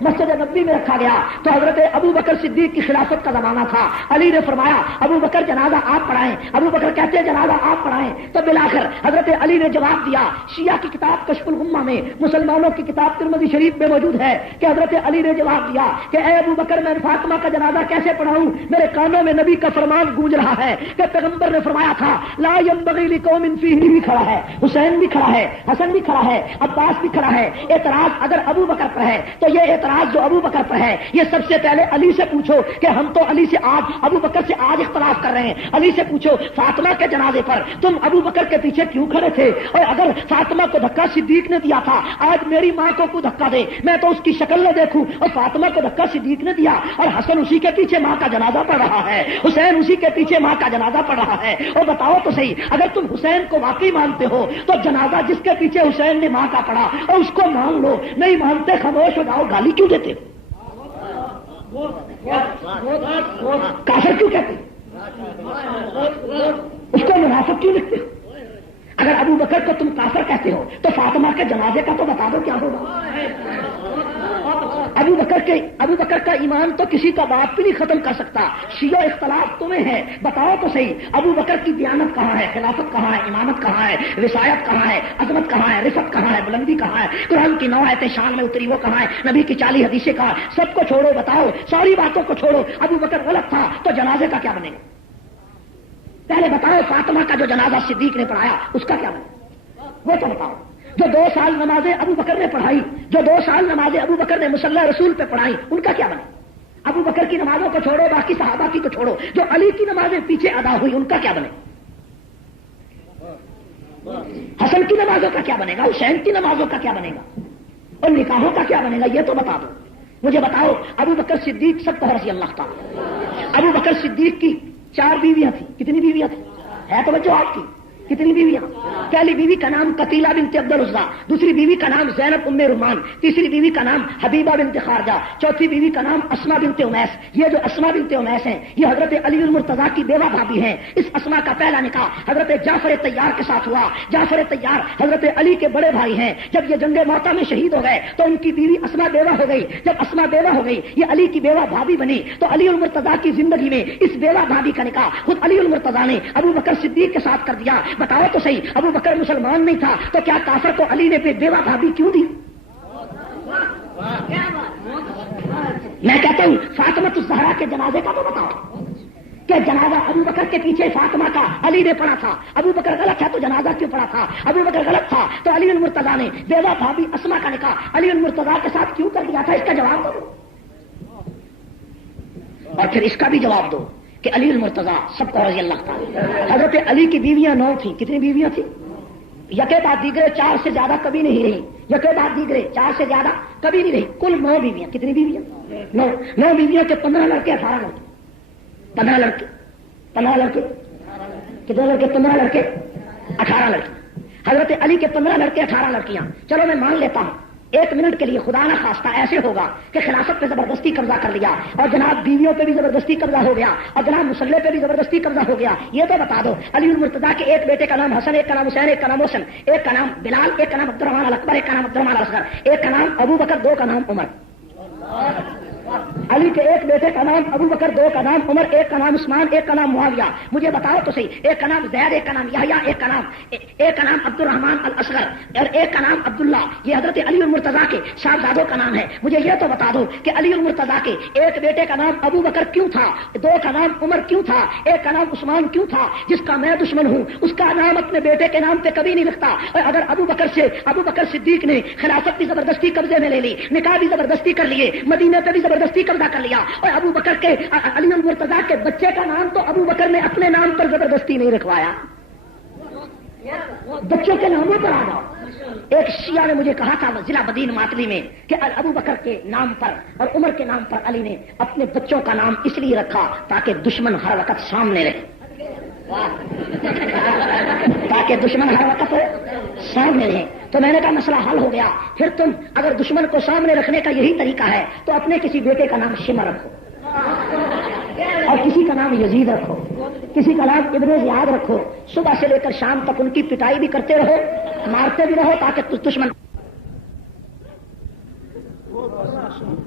مسجد نبوی میں رکھا گیا تو حضرت ابو بکر صدیق کی خلافت کا زمانہ تھا. علی نے فرمایا ابو بکر جنازہ آپ پڑھائیں، ابو بکر کہتے ہیں جنازہ آپ پڑھائیں. تو بالآخر حضرت علی نے جواب دیا. شیعہ کی کتاب کشف الغمہ میں، مسلمانوں کی کتاب ترمذی شریف میں موجود ہے کہ حضرت علی نے جواب دیا کہ اے ابو بکر میں فاطمہ کا جنازہ کیسے پڑھاؤں؟ میرے کانوں میں نبی کا فرمان گونج رہا ہے کہ پیغمبر نے فرمایا تھا لا ينبغي لقوم فيه بھی کھڑا ہے، حسین بھی کھڑا ہے، حسن بھی کھڑا ہے، عباس بھی کھڑا ہے. اعتراض اگر ابو بکر پر ہے تو یہ اعتراض جو ابو بکر پر ہے یہ سب سے پہلے علی سے پوچھو کہ ہم تو علی سے آج ابو بکر سے آج اختلاف کر رہے ہیں. علی سے پوچھو فاطمہ کے جنازے پر تم ابو بکر کے پیچھے کیوں کھڑے تھے؟ اور اگر فاطمہ کو دھکا صدیق نے دیا تھا، آج میری ماں کو دھکا دے میں تو اس کی شکل نہ دیکھوں، اور فاطمہ کو دھکا صدیق نے دیا اور حسن اسی کے پیچھے ماں کا جنازہ پڑھ رہا ہے، حسین اسی کے پیچھے ماں کا جنازہ پڑھ رہا ہے. اور بتاؤ تو صحیح اگر تم حسین کو واقعی مانتے ہو تو جنازہ جس کے پیچھے حسین نے ماں کا پڑھا اور اس کو مان لو، نہیں مانتے خاموش ہو جاؤ، گالی کیوں دیتے ہو؟ کافر کیوں کہتے ہو؟ اس کو منافق کیوں لکھتے ہو؟ اگر ابو بکر کو تم کافر کہتے ہو تو فاطمہ کے جنازے کا تو بتا دو کیا ہوگا. ابو بکر کا ایمان تو کسی کا باپ بھی نہیں ختم کر سکتا. شیعہ اختلاف تمہیں ہے، بتاؤ تو صحیح ابو بکر کی دیانت کہاں ہے، خلافت کہاں ہے، امامت کہاں ہے، وصایت کہاں ہے، عظمت کہاں ہے، رفت کہاں ہے، بلندی کہاں ہے، قرآن کی 9 آیتیں شان میں اتری وہ کہاں ہے، نبی کی 40 حدیثیں کہاں. سب کو چھوڑو، بتاؤ ساری باتوں کو چھوڑو. ابو بکر غلط تھا تو جنازے کا کیا بنے گا؟ پہلے بتاؤ فاطمہ کا جو جنازہ صدیق نے پڑھایا اس کا کیا بنے وہ تو بتاؤ. جو 2 سال نمازیں ابو بکر نے پڑھائی، جو 2 سال نمازیں ابو بکر نے مصلی رسول پہ پڑھائی، ان کا کیا بنے؟ ابو بکر کی نمازوں کو چھوڑو، باقی صحابہ کی کو چھوڑو. جو علی کی نمازیں پیچھے ادا ہوئی ان کا کیا بنے؟ حسن کی نمازوں کا کیا بنے گا؟ حسین کی نمازوں کا کیا بنے گا؟ اور نکاحوں کا کیا بنے گا؟ یہ تو بتا دو مجھے. بتاؤ ابو بکر صدیق سب رضی اللہ تعالی. ابو بکر صدیق کی 4 بیویاں تھیں. کتنی بیویاں تھیں؟ ہے توجہ آپ کی؟ کتنی بیویاں؟ پہلی بیوی کا نام قتیلہ بنت عبد العزیٰ، دوسری بیوی کا نام زینب ام رومان، تیسری بیوی کا نام حبیبہ بنت خارجہ، چوتھی بیوی کا نام اسما بنت امیس. یہ جو اسما بنت امیس ہیں یہ حضرت علی المرتضیٰ کی بیوہ بھابی ہیں. اس اسما کا پہلا نکاح حضرت جعفر طیار کے ساتھ ہوا. جعفر طیار حضرت علی کے بڑے بھائی ہیں. جب یہ جنگ موطا میں شہید ہو گئے تو ان کی بیوی اسما بیوہ ہو گئی. جب اسما بیوہ ہو گئی یہ علی کی بیوہ بھابی بنی تو علی المرتضیٰ کی زندگی میں اس بیوہ بھابی کا نکاح خود علی المرتضیٰ نے ابو بکر صدیق کے ساتھ کر دیا. بتاؤ تو صحیح ابو بکر مسلمان نہیں تھا تو کیا کافر کو علی نے بیوہ بھابی کیوں دی؟ میں کہتا ہوں فاطمہ الزہرا کے جنازے کا تو بتاؤ کہ جنازہ ابو بکر کے پیچھے فاطمہ کا علی نے پڑھا تھا. ابو بکر غلط ہے تو جنازہ کیوں پڑھا تھا؟ ابو بکر غلط تھا تو علی المرتضیٰ نے بیوہ بھابی اسما کا نکاح علی المرتضیٰ کے ساتھ کیوں کر دیا تھا؟ اس کا جواب دو. اور پھر اس کا بھی جواب دو کہ علی المرتضیٰ سب کو رضی اللہ تعالی. حضرت علی کی بیویاں 9 تھیں. کتنی بیویاں تھیں؟ یکے بعد دیگرے 4 سے زیادہ کبھی نہیں رہی. یکے بعد دیگرے 4 سے زیادہ کبھی نہیں رہی. کل 9 بیویاں. کتنی بیویاں؟ 9 بیویاں کے 15 لڑکے 18 لڑکے. 15 لڑکے 15 لڑکے کتنے لڑکے؟ 15 لڑکے 18 لڑکے. حضرت علی کے 15 لڑکے 18 لڑکیاں. چلو میں مان لیتا ہوں 1 منٹ کے لیے خدا نہ خواستہ ایسے ہوگا کہ خلافت پہ زبردستی قبضہ کر لیا اور جناب بیویوں پہ بھی زبردستی قبضہ ہو گیا اور جناب مسلح پہ بھی زبردستی قبضہ ہو گیا. یہ تو بتا دو علی المرتضیٰ کے ایک بیٹے کا نام حسن، ایک کا نام حسین، ایک کا نام محسن، ایک کا نام بلال، ایک کا نام عبد الرحمان الاکبر، ایک کا نام عبد الرحمان الاصغر، ایک کا نام ابو بکر، 2 کا نام عمر. علی کے ایک بیٹے کا نام ابو بکر، 2 کا نام عمر، ایک کا نام عثمان، ایک کا نام معاویہ. مجھے بتاؤ تو صحیح ایک کا نام زید، ایک کا نام یحییٰ، ایک کا نام عبد الرحمان الاصغر اور ایک کا نام عبداللہ. یہ حضرت علی المرتضیٰ کے صاحبزادوں کا نام ہے. مجھے یہ تو بتا دو کہ علی المرتضیٰ کے ایک بیٹے کا نام ابو بکر کیوں تھا، 2 کا نام عمر کیوں تھا، ایک کا نام عثمان کیوں تھا؟ جس کا میں دشمن ہوں اس کا نام اپنے بیٹے کے نام پہ کبھی نہیں لکھتا. اور اگر ابو بکر صدیق نے خلافت بھی زبردستی قبضے میں لے لی، نکاح بھی زبردستی کر لیے، مدینے پہ بھی زبردستی قبضہ کر لیا اور ابو بکر کے علی المرتضیٰ کے بچے کا نام تو ابو بکر نے اپنے نام پر زبردستی نہیں رکھوایا. بچوں کے ناموں پر آ جاؤ. ایک شیعہ نے مجھے کہا تھا ضلع بدین ماتلی میں کہ ابو بکر کے نام پر اور عمر کے نام پر علی نے اپنے بچوں کا نام اس لیے رکھا تاکہ دشمن ہر وقت سامنے رہے. تاکہ دشمن ہر وقت سامنے رہے. تو میں نے کہا مسئلہ حل ہو گیا. پھر تم اگر دشمن کو سامنے رکھنے کا یہی طریقہ ہے تو اپنے کسی بیٹے کا نام شمع رکھو اور کسی کا نام یزید رکھو، کسی کا نام ابن زیاد رکھو. صبح سے لے کر شام تک ان کی پٹائی بھی کرتے رہو، مارتے بھی رہو تاکہ دشمن.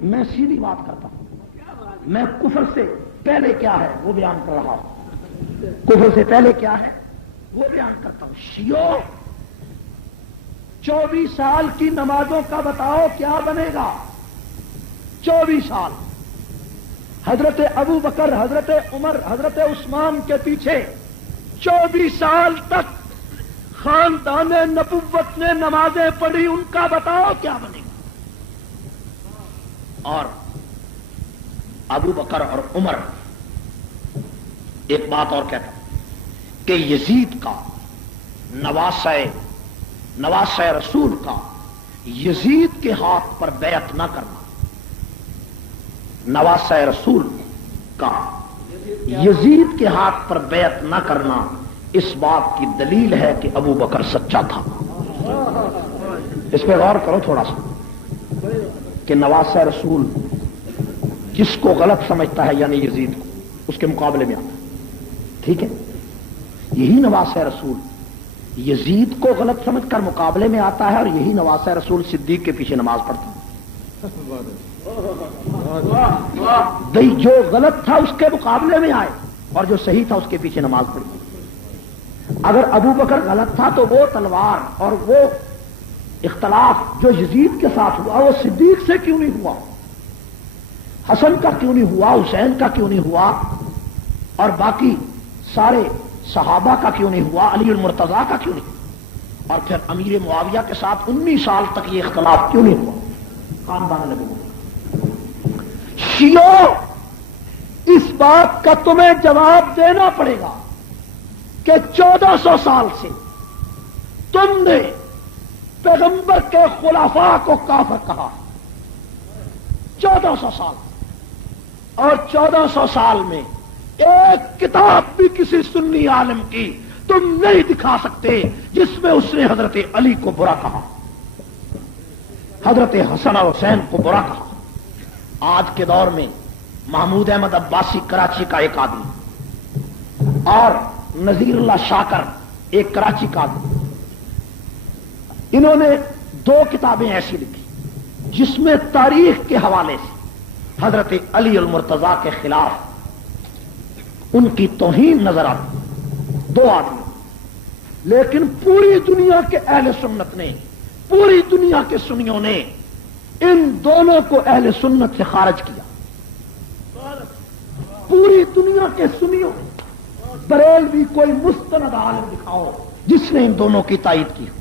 میں سیدھی بات کرتا ہوں. میں کفر سے پہلے کیا ہے وہ بیان کر رہا ہوں. کفر سے پہلے کیا ہے وہ بیان کرتا ہوں. شیعو 24 سال کی نمازوں کا بتاؤ کیا بنے گا؟ 24 سال حضرت ابو بکر، حضرت عمر، حضرت عثمان کے پیچھے 24 سال تک خاندان نبوت نے نمازیں پڑھی، ان کا بتاؤ کیا بنے گا؟ اور ابو بکر اور عمر. ایک بات اور کہتا ہوں کہ یزید کا نواسہ رسول کا یزید کے ہاتھ پر بیعت نہ کرنا، نواسہ رسول کا یزید کے ہاتھ پر بیعت نہ کرنا اس بات کی دلیل ہے کہ ابو بکر سچا تھا. اس پہ غور کرو تھوڑا سا کہ نواسہ رسول جس کو غلط سمجھتا ہے یعنی یزید کو اس کے مقابلے میں آتا ہے. ٹھیک ہے، یہی نواسہ رسول یزید کو غلط سمجھ کر مقابلے میں آتا ہے اور یہی نواسہ رسول صدیق کے پیچھے نماز پڑھتا ہے. جو غلط تھا اس کے مقابلے میں آئے اور جو صحیح تھا اس کے پیچھے نماز پڑھی. اگر ابو بکر غلط تھا تو وہ تلوار اور وہ اختلاف جو یزید کے ساتھ ہوا وہ صدیق سے کیوں نہیں ہوا؟ حسن کا کیوں نہیں ہوا؟ حسین کا کیوں نہیں ہوا؟ اور باقی سارے صحابہ کا کیوں نہیں ہوا؟ علی المرتضیٰ کا کیوں نہیں؟ اور پھر امیر معاویہ کے ساتھ 19 سال تک یہ اختلاف کیوں نہیں ہوا؟ خاندان نبی. شیعو، اس بات کا تمہیں جواب دینا پڑے گا کہ 1400 سال سے تم نے پیغمبر کے خلفاء کو کافر کہا. 1400 سال اور 1400 سال میں ایک کتاب بھی کسی سنی عالم کی تم نہیں دکھا سکتے جس میں اس نے حضرت علی کو برا کہا، حضرت حسن اور حسین کو برا کہا. آج کے دور میں محمود احمد عباسی کراچی کا ایک آدمی اور نذیر اللہ شاکر ایک کراچی کا آدمی، انہوں نے 2 کتابیں ایسی لکھی جس میں تاریخ کے حوالے سے حضرت علی المرتضیٰ کے خلاف ان کی توہین نظر آتی. 2 آدمی، لیکن پوری دنیا کے اہل سنت نے، پوری دنیا کے سنیوں نے ان دونوں کو اہل سنت سے خارج کیا. پوری دنیا کے سنیوں نے. بریلوی کوئی مستند عالم دکھاؤ جس نے ان دونوں کی تائید کی ہو،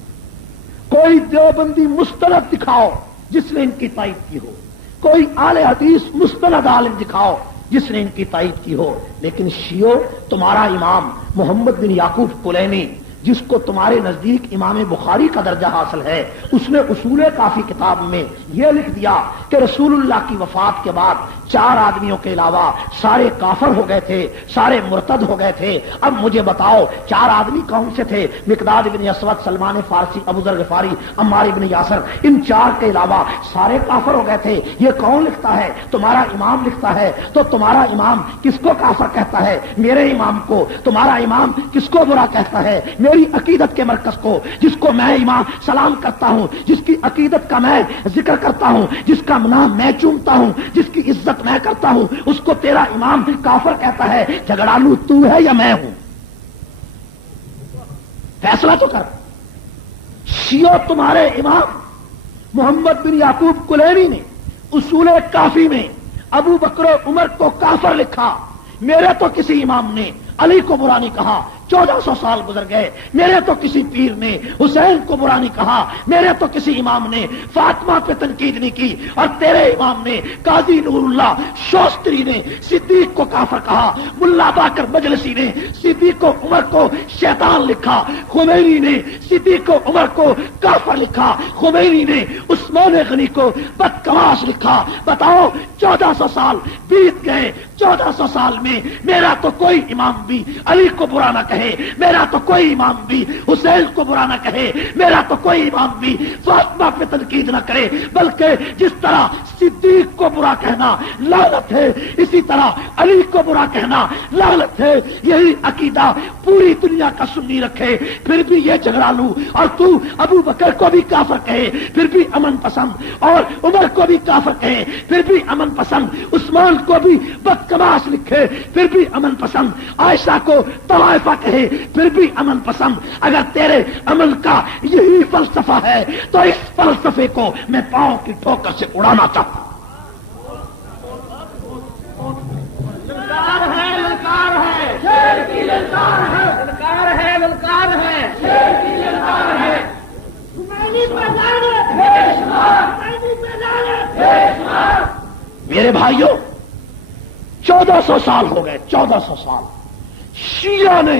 کوئی دیوبندی مستند دکھاؤ جس نے ان کی تائید کی ہو، کوئی اہل حدیث مستند عالم دکھاؤ جس نے ان کی تائید کی ہو. لیکن شیعو، تمہارا امام محمد بن یعقوب کلینی جس کو تمہارے نزدیک امام بخاری کا درجہ حاصل ہے، اس نے اصول کافی کتاب میں یہ لکھ دیا کہ رسول اللہ کی وفات کے بعد 4 آدمیوں کے علاوہ سارے کافر ہو گئے تھے، سارے مرتد ہو گئے تھے. اب مجھے بتاؤ 4 آدمی کون سے تھے؟ مقداد بن اسود، سلمان فارسی، ابو ذر غفاری، عمار بن یاسر. ان 4 کے علاوہ سارے کافر ہو گئے تھے. یہ کون لکھتا ہے؟ تمہارا امام لکھتا ہے. تو تمہارا امام کس کو کافر کہتا ہے؟ میرے امام کو. تمہارا امام کس کو برا کہتا ہے؟ میری عقیدت کے مرکز کو، جس کو میں امام سلام کرتا ہوں، جس کی عقیدت کا میں ذکر کرتا ہوں، جس کا نام میں چومتا ہوں، جس کی عزت میں کرتا ہوں، اس کو تیرا امام کافر کہتا ہے. جھگڑالو تو ہے یا میں ہوں؟ فیصلہ تو کر. شیعو، تمہارے امام محمد بن یعقوب کلینی نے اصول کافی میں ابو بکر و عمر کو کافر لکھا. میرے تو کسی امام نے علی کو برا نہیں کہا. 1400 سال گزر گئے، میرے تو کسی پیر نے حسین کو برا نہیں کہا. میرے تو کسی امام نے فاطمہ پہ تنقید نہیں کی. اور تیرے امام نے قاضی نور اللہ شوستری نے صدیق کو کافر کہا. ملا باقر مجلسی نے صدیق کو عمر کو شیطان لکھا. خمینی نے صدیق کو عمر کو کافر لکھا. خمینی نے عثمان غنی کو بدکماش لکھا. بتاؤ 1400 سال بیت گئے. 1400 سال میں میرا تو کوئی امام بھی علی کو برا نہ کہے، میرا تو کوئی امام بھی حسین کو برا نہ کہے، میرا تو کوئی امام بھی فاطمہ پہ تنقید نہ کرے. بلکہ جس طرح صدیق کو برا کہنا لعنت ہے، اسی طرح علی کو برا کہنا لعنت ہے. یہی عقیدہ پوری دنیا کا سنی رکھے، پھر بھی یہ جھگڑا لوں. اور تو ابو بکر کو بھی کافر کہے پھر بھی امن پسند، اور عمر کو بھی کافر کہے پھر بھی امن پسند، عثمان کو بھی بدکماش لکھے پھر بھی امن پسند، عائشہ کو طوائفہ کہے پھر بھی امن پسند. اگر تیرے امن کا یہی فلسفہ ہے تو اس فلسفے کو میں پاؤں کی ٹھوکر سے اڑانا چاہتا ہوں. للکار ہے، للکار ہے، شیر کی للکار ہے، للکار ہے، للکار ہے، شیر کی للکار ہے. خمینی پہ لعنت، خمینی پہ لعنت. میرے بھائیوں، 1400 سال ہو گئے. 1400 سال شیعہ نے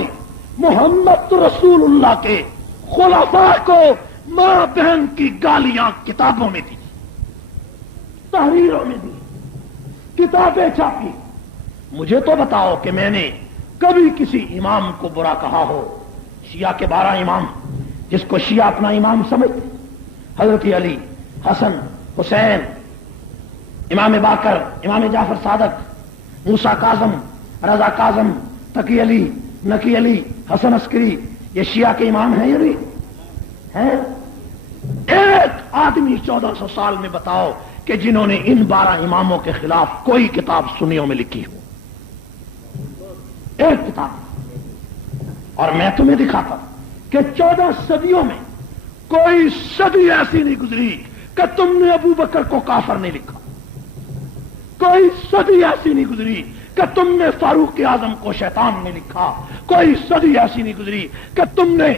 محمد رسول اللہ کے خلفاء کو ماں بہن کی گالیاں کتابوں میں دی، تحریروں میں دی، کتابیں چھاپی. مجھے تو بتاؤ کہ میں نے کبھی کسی امام کو برا کہا ہو. شیعہ کے 12 امام جس کو شیعہ اپنا امام سمجھتے، حضرت علی، حسن، حسین، امام باقر، امام جعفر صادق، موسیٰ کاظم، رضا کاظم، تقی علی، نقی علی، حسن عسکری، یہ شیعہ کے امام ہیں یا نہیں ہے؟ ایک آدمی 1400 سال میں بتاؤ کہ جنہوں نے ان 12 اماموں کے خلاف کوئی کتاب سنیوں میں لکھی ہو، ایک کتاب۔ اور میں تمہیں دکھاتا کہ 14 صدیوں میں کوئی صدی ایسی نہیں گزری کہ تم نے ابو بکر کو کافر نہیں لکھا، کوئی صدی ایسی نہیں گزری کہ تم نے فاروق اعظم کو شیطان نے لکھا، کوئی صدی ایسی نہیں گزری کہ تم نے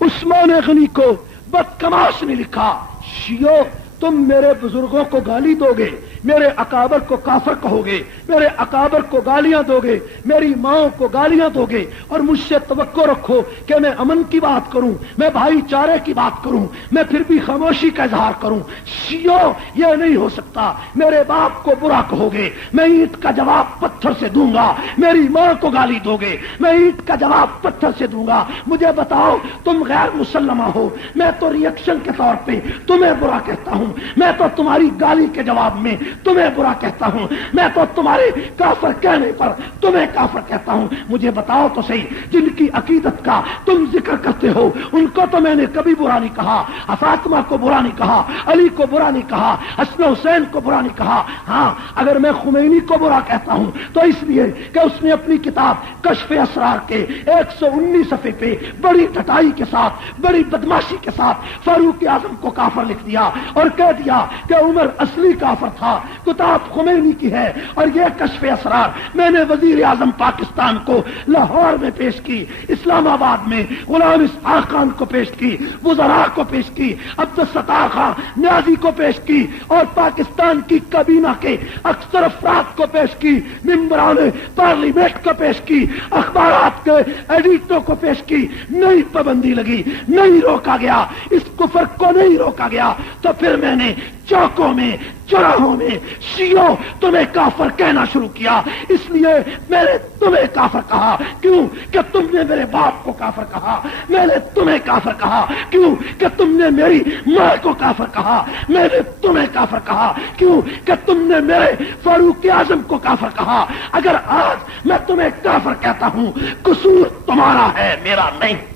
عثمان غنی کو بدکماش نے لکھا۔ شیعو، تم میرے بزرگوں کو گالی دو گے، میرے اکابر کو کافر کہو گے، میرے اکابر کو گالیاں دو گے، میری ماں کو گالیاں دو گے، اور مجھ سے توقع رکھو کہ میں امن کی بات کروں، میں بھائی چارے کی بات کروں، میں پھر بھی خاموشی کا اظہار کروں۔ شیعو، یہ نہیں ہو سکتا۔ میرے باپ کو برا کہو گے، میں اینٹ کا جواب پتھر سے دوں گا، میری ماں کو گالی دو گے، میں اینٹ کا جواب پتھر سے دوں گا۔ مجھے بتاؤ، تم غیر مسلمہ ہو، میں تو ریئیکشن کے طور پہ تمہیں برا کہتا ہوں، میں تو تمہاری گالی کے جواب میں تمہیں برا کہتا ہوں، میں تو تمہارے کافر کہنے پر تمہیں کافر کہتا ہوں۔ مجھے بتاؤ تو صحیح، جن کی عقیدت کا تم ذکر کرتے ہو ان کو تو میں نے کبھی برا نہیں کہا، فاطمہ کو برا نہیں کہا، علی کو برا نہیں کہا، حسن حسین کو برا نہیں کہا۔ ہاں، اگر میں خمینی کو برا کہتا ہوں تو اس لیے کہ اس نے اپنی کتاب کشف اسرار کے 119 صفحے پہ بڑی ٹھٹائی کے ساتھ، بڑی بدماشی کے ساتھ فاروق اعظم کو کافر لکھ دیا اور کہہ دیا کہ عمر اصلی کافر تھا۔ کتاب خمینی کی ہے، اور یہ کشف اسرار میں نے وزیر اعظم پاکستان کو لاہور میں پیش کی، اسلام آباد میں غلام اسحاق خان کو پیش کی، وزراء کو پیش کی، عبدالستار خان نیازی کو پیش کی، اور پاکستان کی کابینہ کے اکثر افراد کو پیش کی، ممبران پارلیمنٹ کو پیش کی، اخبارات کے ایڈیٹروں کو پیش کی۔ نہیں پابندی لگی، نہیں روکا گیا، اس کفر کو نہیں روکا گیا، تو پھر میں نے چوکوں میں، چوراہوں میں شیعو تمہیں کافر کہنا شروع کیا۔ اس لیے میں نے تمہیں کافر کہا، کیوں کہ تم نے میرے باپ کو کافر کہا۔ میں نے تمہیں کافر کہا، کیوں کہ تم نے میری ماں کو کافر کہا۔ میں نے تمہیں کافر کہا، کیوں کہ تم نے میرے فاروق اعظم کو کافر کہا۔ اگر آج میں تمہیں کافر کہتا ہوں، قصور تمہارا ہے، میرا نہیں۔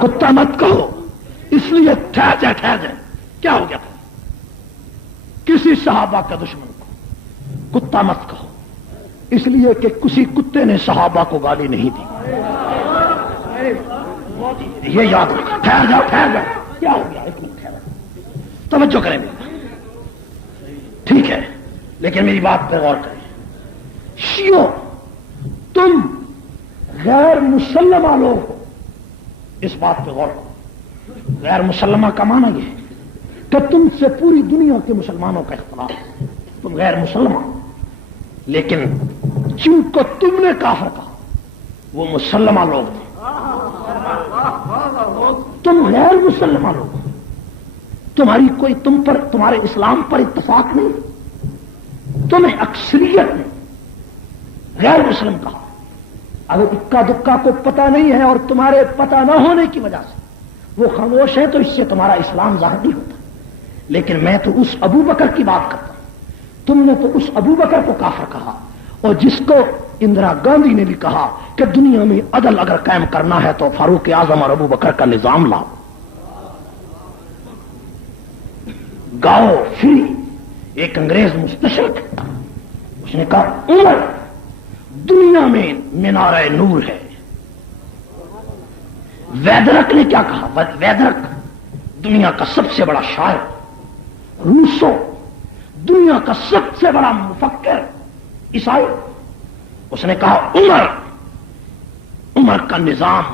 کتا مت کہو، اس لیے ٹھہر جائے۔ کیا ہو گیا؟ کسی صحابہ کا دشمن کو کتا مت کہو، اس لیے کہ کسی کتے نے صحابہ کو گالی نہیں دی۔ یہ یاد رکھو۔ ٹھہر جاؤ۔ کیا ہو گیا؟ ایک منٹ ٹھہر، توجہ کریں گے، ٹھیک ہے، لیکن میری بات پہ غور کریں۔ شیعو، تم غیر مسلمہ لوگ ہو، اس بات پہ غور کرو۔ غیر مسلمہ کا معنی یہ ہے کہ تم سے پوری دنیا کے مسلمانوں کا اختلاف ہے، تم غیر مسلمہ، لیکن جن کو تم نے کافر کہا وہ مسلمہ لوگ تھے، تم غیر مسلمہ لوگ ہو، تمہاری کوئی تم پر، تمہارے اسلام پر اتفاق نہیں، تمہیں اکثریت نے غیر مسلم کہا۔ اگر اکا دکا کو پتہ نہیں ہے اور تمہارے پتہ نہ ہونے کی وجہ سے وہ خاموش ہے تو اس سے تمہارا اسلام ظاہر نہیں ہوتا۔ لیکن میں تو اس ابو بکر کی بات کرتا ہوں، تم نے تو اس ابو بکر کو کافر کہا، اور جس کو اندرا گاندھی نے بھی کہا کہ دنیا میں عدل اگر قائم کرنا ہے تو فاروق اعظم اور ابو بکر کا نظام لاؤ۔ گاؤ فری ایک انگریز مستشرق، اس نے کہا عمر دنیا میں مینارہ نور ہے۔ ویدرک نے کیا کہا؟ ویدرک دنیا کا سب سے بڑا شاعر، روسو دنیا کا سب سے بڑا مفکر عیسائی، اس نے کہا عمر کا نظام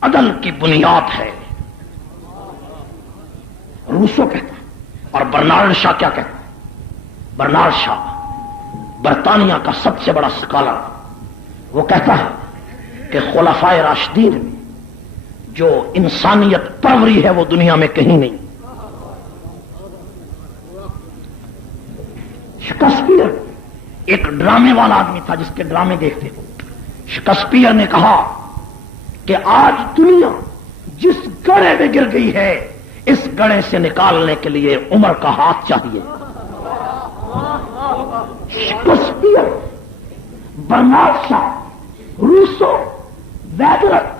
عدل کی بنیاد ہے، روسو کہتا ہے۔ اور برنارڈ شاہ کیا کہتا ہے؟ برنارڈ شاہ برطانیہ کا سب سے بڑا سکالر، وہ کہتا ہے کہ خلفائے راشدین میں جو انسانیت پروری ہے وہ دنیا میں کہیں نہیں۔ شکسپیئر ایک ڈرامے والا آدمی تھا جس کے ڈرامے دیکھتے ہو۔ شکسپیئر نے کہا کہ آج دنیا جس گڑھے میں گر گئی ہے اس گڑھے سے نکالنے کے لیے عمر کا ہاتھ چاہیے. شیکسپیئر، برنارڈ شا، روسو، ویدرک،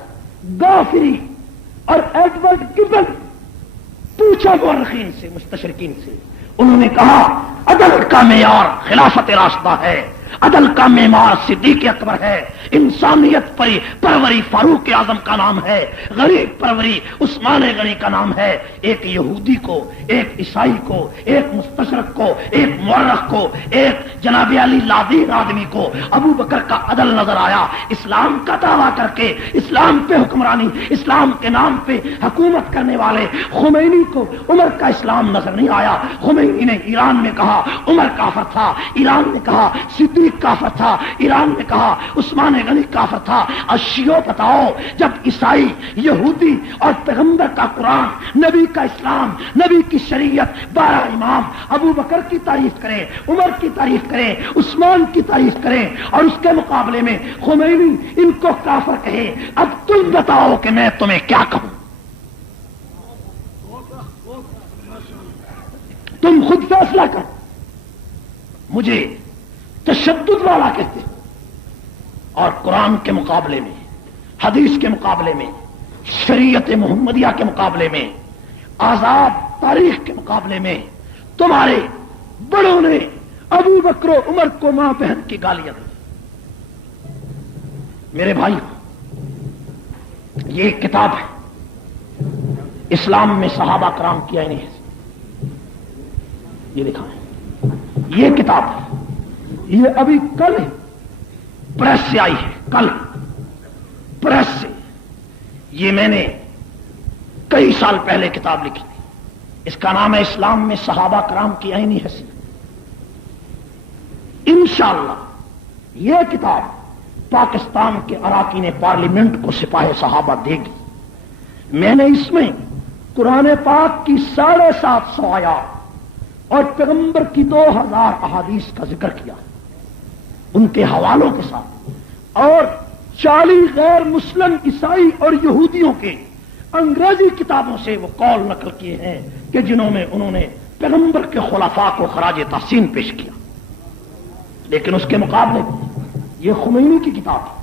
گافری اور ایڈورڈ گبن، پوچھا مورخین سے، مستشرقین سے، انہوں نے کہا عدل کا معیار خلافت راستہ ہے، عدل کا معیار صدیق اکبر ہے، انسانیت پروری فاروق اعظم کا نام ہے، غریب پروری عثمان غنی کا نام ہے. ایک یہودی کو، ایک عیسائی کو، ایک مستشرق کو، ایک مورخ کو، ایک جناب علی لادین آدمی کو ابو بکر کا عدل نظر آیا. اسلام کا دعویٰ کر کے، اسلام پہ حکمرانی، اسلام کے نام پہ حکومت کرنے والے خمینی کو عمر کا اسلام نظر نہیں آیا. خمینی نے ایران میں کہا عمر کافر تھا، ایران نے کہا صدیق کافر تھا، ایران نے کہا عثمان غنی کافر تھا. اشیو بتاؤ، جب عیسائی، یہودی اور پیغمبر کا قرآن، نبی کا اسلام، نبی کی شریعت، 12 امام ابو بکر کی تعریف کریں، عمر کی تعریف کریں، عثمان کی تعریف کریں، اور اس کے مقابلے میں خمینی ان کو کافر کہے، اب تم بتاؤ کہ میں تمہیں کیا کہوں؟ تم خود فیصلہ کرو. مجھے تشدد والا کہتے ہیں، اور قرآن کے مقابلے میں، حدیث کے مقابلے میں، شریعت محمدیہ کے مقابلے میں، آزاد تاریخ کے مقابلے میں تمہارے بڑوں نے ابو بکر و عمر کو ماں بہن کی گالیاں دی. میرے بھائی، یہ ایک کتاب ہے اسلام میں صحابہ کرام کی آئینی ہے. یہ دکھائیں، یہ کتاب ہے، یہ ابھی کل پریس سے آئی ہے، کل پریس سے. یہ میں نے کئی سال پہلے کتاب لکھی تھی. اس کا نام ہے اسلام میں صحابہ کرام کی عینی حیثیت. انشاءاللہ یہ کتاب پاکستان کے اراکین پارلیمنٹ کو سپاہ صحابہ دے گی. میں نے اس میں قرآن پاک کی 750 آیات اور پیغمبر کی 2000 احادیث کا ذکر کیا، ان کے حوالوں کے ساتھ، اور 40 غیر مسلم عیسائی اور یہودیوں کے انگریزی کتابوں سے وہ قول نقل کیے ہیں کہ جنہوں میں انہوں نے پیغمبر کے خلفاء کو خراج تحسین پیش کیا. لیکن اس کے مقابلے میں یہ خمینی کی کتاب ہے،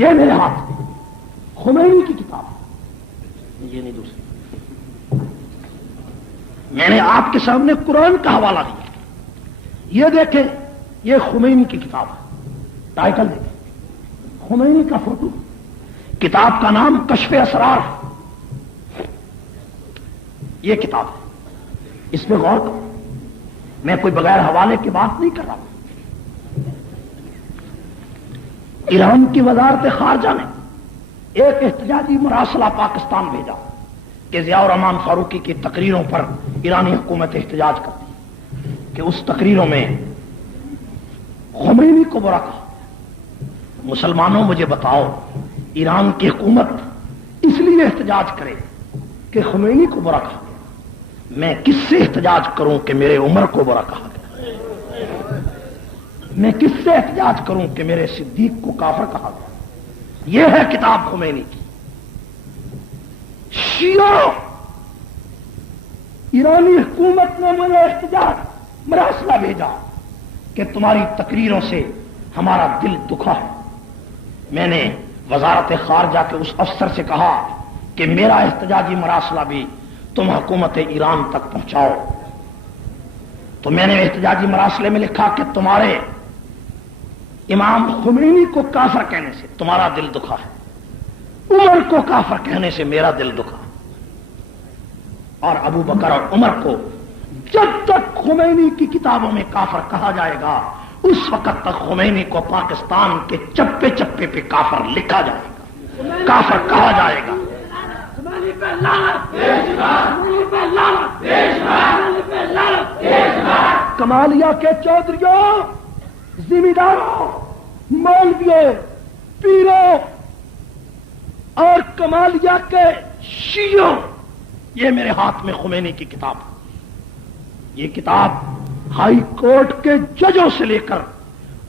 یہ میرے ہاتھ میں خمینی کی کتاب ہے، یہ نہیں دوسری. میں نے آپ کے سامنے قرآن کا حوالہ دیا. یہ دیکھیں، یہ خمینی کی کتاب ہے، ٹائٹل دیکھیں، خمینی کا فوٹو. کتاب کا نام کشف اسرار. یہ کتاب ہے، اس پہ غور کرو. میں کوئی بغیر حوالے کی بات نہیں کر رہا ہوں. ایران کی وزارت خارجہ نے ایک احتجاجی مراسلہ پاکستان بھیجا کہ ضیاء الرحمان فاروقی کی تقریروں پر ایرانی حکومت احتجاج کرتی، کہ اس تقریروں میں خمینی کو برا کہا. مسلمانوں مجھے بتاؤ، ایران کی حکومت اس لیے احتجاج کرے کہ خمینی کو برا کہا گیا، میں کس سے احتجاج کروں کہ میرے عمر کو برا کہا گیا؟ میں کس سے احتجاج کروں کہ میرے صدیق کو کافر کہا گیا؟ یہ ہے کتاب خمینی کی. شیعہ، ایرانی حکومت نے مجھے احتجاج مراسلہ بھیجا کہ تمہاری تقریروں سے ہمارا دل دکھا ہے. میں نے وزارت خارجہ کے اس افسر سے کہا کہ میرا احتجاجی مراسلہ بھی تم حکومت ایران تک پہنچاؤ. تو میں نے احتجاجی مراسلے میں لکھا کہ تمہارے امام خمینی کو کافر کہنے سے تمہارا دل دکھا ہے، عمر کو کافر کہنے سے میرا دل دکھا، اور ابو بکر اور عمر کو جب تک خمینی کی کتابوں میں کافر کہا جائے گا اس وقت تک خمینی کو پاکستان کے چپے چپے پہ کافر لکھا جائے گا، کافر کہا جائے گا. کمالیہ کے چودھریوں، ذمہ داروں، مولویوں، پیروں اور کمالیہ کے شیعوں، یہ میرے ہاتھ میں خمینی کی کتاب ہے. یہ کتاب ہائی کورٹ کے ججوں سے لے کر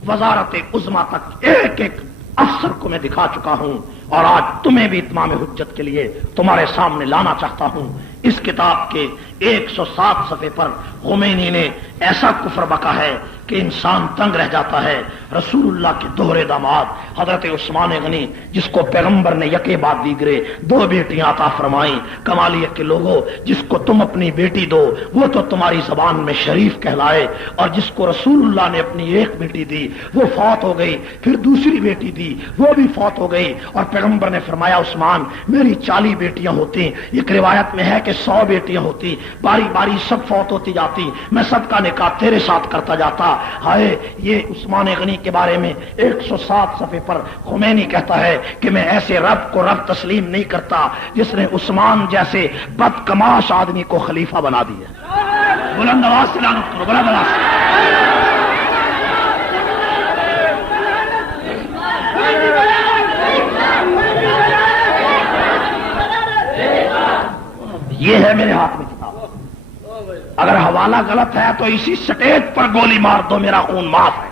وزارت عظمیٰ تک ایک ایک افسر کو میں دکھا چکا ہوں اور آج تمہیں بھی اتمام حجت کے لیے تمہارے سامنے لانا چاہتا ہوں۔ اس کتاب کے 107 صفحے پر خمینی نے ایسا کفر بکا ہے کہ انسان تنگ رہ جاتا ہے۔ رسول اللہ کے دوہرے داماد حضرت عثمان غنی، جس کو پیغمبر نے یکے بعد دیگرے 2 بیٹیاں عطا فرمائیں، کمالیہ کے لوگوں جس کو تم اپنی بیٹی دو وہ تو تمہاری زبان میں شریف کہلائے، اور جس کو رسول اللہ نے اپنی 1 بیٹی دی وہ فوت ہو گئی، پھر دوسری بیٹی دی وہ بھی فوت ہو گئی، اور پیغمبر نے فرمایا عثمان میری 40 بیٹیاں ہوتی، ایک روایت میں ہے کہ 100 بیٹیاں ہوتی، باری باری سب فوت ہوتی جاتی، میں سب کا نکاح تیرے ساتھ کرتا جاتا۔ ہائے، یہ عثمان غنی کے بارے میں 107 صفحے پر خمینی کہتا ہے کہ میں ایسے رب کو رب تسلیم نہیں کرتا جس نے عثمان جیسے بدکماش آدمی کو خلیفہ بنا دیا۔ بلند آواز سے لعنت کرو، بلند آواز سے۔ یہ ہے میرے ہاتھ میں کتاب، اگر حوالہ غلط ہے تو اسی سٹیج پر گولی مار دو، میرا خون معاف ہے۔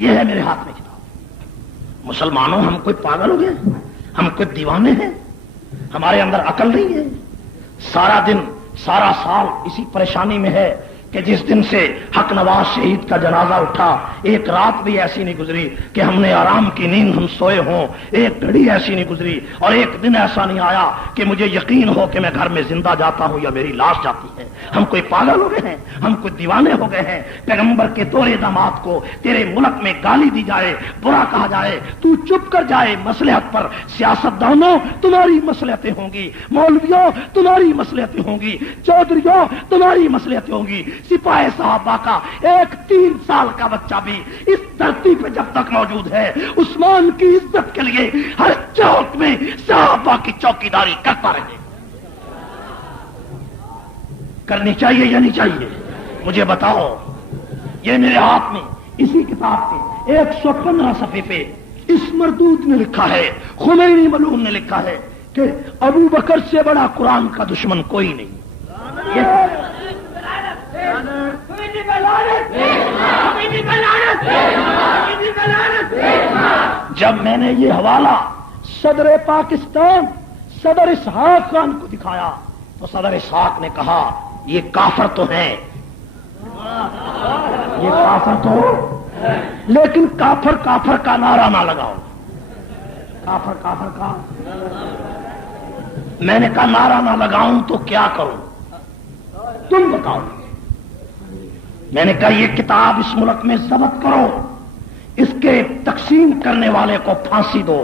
یہ ہے میرے ہاتھ میں کتاب۔ مسلمانوں ہم کوئی پاگل ہو گئے، ہم کوئی دیوانے ہیں، ہمارے اندر عقل نہیں ہے؟ سارا دن سارا سال اسی پریشانی میں ہے کہ جس دن سے حق نواز شہید کا جنازہ اٹھا ایک رات بھی ایسی نہیں گزری کہ ہم نے آرام کی نیند ہم سوئے ہوں، ایک گھڑی ایسی نہیں گزری اور ایک دن ایسا نہیں آیا کہ مجھے یقین ہو کہ میں گھر میں زندہ جاتا ہوں یا میری لاش جاتی ہے۔ ہم کوئی پاگل ہو گئے ہیں، ہم کوئی دیوانے ہو گئے ہیں؟ پیغمبر کے دوہرے داماد کو تیرے ملک میں گالی دی جائے، برا کہا جائے، تو چپ کر جائے مصلحت پر۔ سیاست دانوں تمہاری مصلحتیں ہوں گی، مولویوں تمہاری مصلحتیں ہوں گی، چودھریوں تمہاری مصلحتیں ہوں گی، سپاہی صحابہ کا ایک 3 سال کا بچہ بھی اس دھرتی پہ جب تک موجود ہے عثمان کی عزت کے لیے ہر چوک میں صحابہ کی چوکیداری کرتا رہے۔ کرنی چاہیے یا نہیں چاہیے؟ مجھے بتاؤ۔ یہ میرے ہاتھ میں اسی کتاب کے 115 صفحے پہ اس مردود نے لکھا ہے، خمینی ملعون نے لکھا ہے کہ ابو بکر سے بڑا قرآن کا دشمن کوئی نہیں۔ جب میں نے یہ حوالہ صدر پاکستان صدر اسحاق خان کو دکھایا تو صدر اسحاق نے کہا یہ کافر تو ہیں، یہ کافر تو، لیکن کافر کافر کا نعرہ نہ لگاؤ، کافر کافر کا۔ میں نے کہا نعرہ نہ لگاؤں تو کیا کروں، تم بتاؤ۔ میں نے کہا یہ کتاب اس ملک میں ضبط کرو، اس کے تقسیم کرنے والے کو پھانسی دو،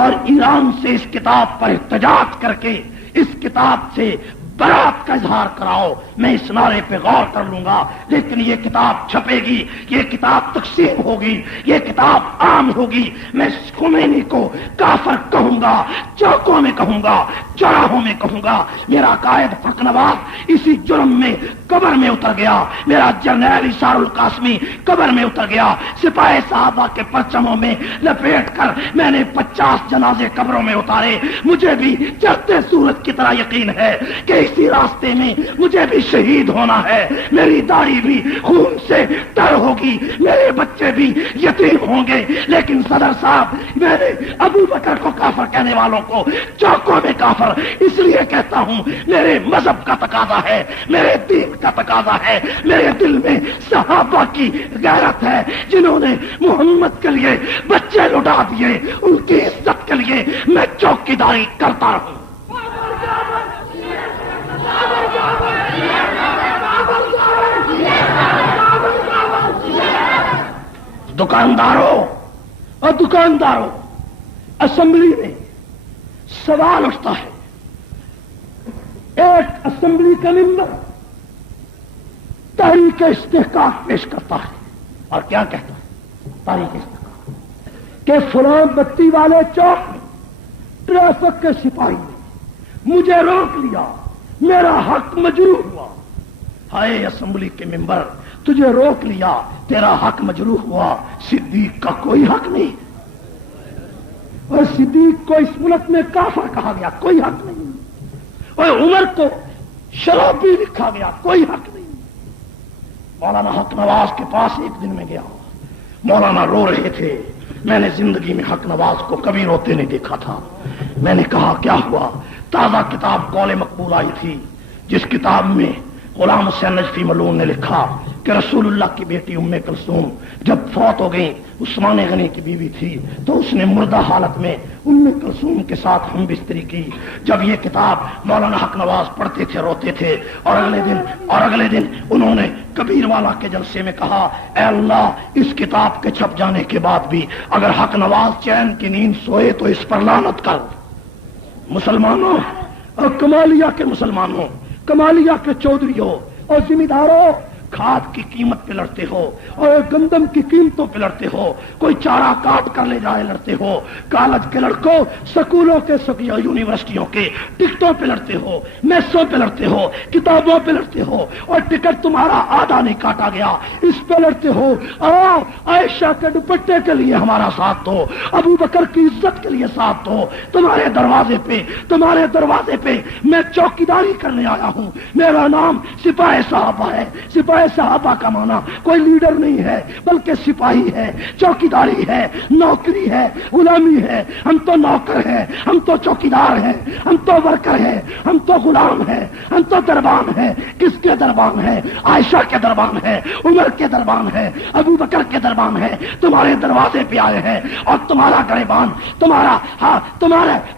اور ایران سے اس کتاب پر احتجاج کر کے اس کتاب سے برات کا اظہار کراؤ۔ میں اس نعرے پہ غور کر لوں گا، لیکن یہ کتاب چھپے گی، یہ کتاب تقسیم ہوگی، یہ کتاب عام ہوگی۔ میں خمینی کو کافر کہوں گا، چوکوں میں کہوں گا، چوراہوں میں کہوں گا۔ میرا قائد حق نواز اسی جرم میں قبر میں اتر گیا، میرا جرنیل اشار القاسمی قبر میں اتر گیا، سپاہی صحابہ کے پرچموں میں لپیٹ کر میں نے 50 جنازے قبروں میں اتارے۔ مجھے بھی چڑھتے سورج کی طرح یقین ہے کہ اسی راستے میں مجھے بھی شہید ہونا ہے، میری داڑھی بھی خون سے تر ہوگی، میرے بچے بھی یتیم ہوں گے، لیکن صدر صاحب میں نے ابو بکر کو کافر کہنے والوں کو چوکوں میں کافر اس لیے کہتا ہوں، میرے مذہب کا تقاضا ہے، میرے دین کا تقاضا ہے، میرے دل میں صحابہ کی غیرت ہے جنہوں نے محمد کے لیے بچے لٹا دیے، ان کی عزت کے لیے میں چوکیداری کرتا رہوں۔ دکانداروں اسمبلی میں سوال اٹھتا ہے، ایک اسمبلی کا ممبر تحریک استحقاق پیش کرتا ہے اور کیا کہتا ہے تحریک استحقاق کہ فلاں بتی والے چوک میں ٹریفک کے سپاہی نے مجھے روک لیا، میرا حق مجروح ہوا۔ ہائے اسمبلی کے ممبر، تجھے روک لیا، تیرا حق مجروح ہوا، صدیق کا کوئی حق نہیں، اور صدیق کو اس ملک میں کافر کہا گیا، کوئی حق نہیں، اور عمر کو شرابی لکھا گیا، کوئی حق نہیں۔ مولانا حق نواز کے پاس ایک دن میں گیا مولانا رو رہے تھے. میں نے زندگی میں حق نواز کو کبھی روتے نہیں دیکھا تھا. میں نے کہا کیا ہوا؟ تازہ کتاب قول مقبول آئی تھی جس کتاب میں غلام حسین نجفی ملعون نے لکھا کہ رسول اللہ کی بیٹی ام کلثوم جب فوت ہو گئی، عثمان غنی کی بیوی تھی، تو اس نے مردہ حالت میں ام کلثوم کے ساتھ ہم بستری کی. جب یہ کتاب مولانا حق نواز پڑھتے تھے روتے تھے، اور اگلے دن انہوں نے کبیر والا کے جلسے میں کہا اے اللہ اس کتاب کے چھپ جانے کے بعد بھی اگر حق نواز چین کی نیند سوئے تو اس پر لعنت کر. مسلمانوں اور کمالیہ کے مسلمانوں، کمالیہ کے چودھریوں اور ذمہ داروں، کھاد کی قیمت پہ لڑتے ہو اور گندم کی قیمتوں پہ لڑتے ہو، کوئی چارہ کاٹ کر لے جائے لڑتے ہو، کالج کے لڑکوں سکولوں کے یونیورسٹیوں کے ٹکٹوں پہ لڑتے ہو، میسوں پہ لڑتے ہو، کتابوں پہ لڑتے ہو، اور ٹکٹ تمہارا آدھا نہیں کاٹا گیا اس پہ لڑتے ہو. آؤ عائشہ کے دوپٹے کے لیے ہمارا ساتھ دو، ابو بکر کی عزت کے لیے ساتھ دو. تمہارے دروازے پہ میں چوکیداری کرنے آیا ہوں. میرا نام سپاہ صحابہ ہے. سپاہ صحابہ کا معنی کوئی لیڈر نہیں ہے بلکہ سپاہی ہے، چوکیداری ہے، نوکری ہے، غلامی ہے. ہم تو نوکر ہیں، ہم تو چوکیدار ہیں، ہم تو ورکر ہیں، ہم تو غلام ہیں، ہم تو دربان ہیں. کس کے دربان ہے؟ عائشہ کے دربان ہے، عمر کے دربان ہے، ابو بکر کے دربان ہے. تمہارے دروازے پہ آئے ہیں اور تمہارا گریبان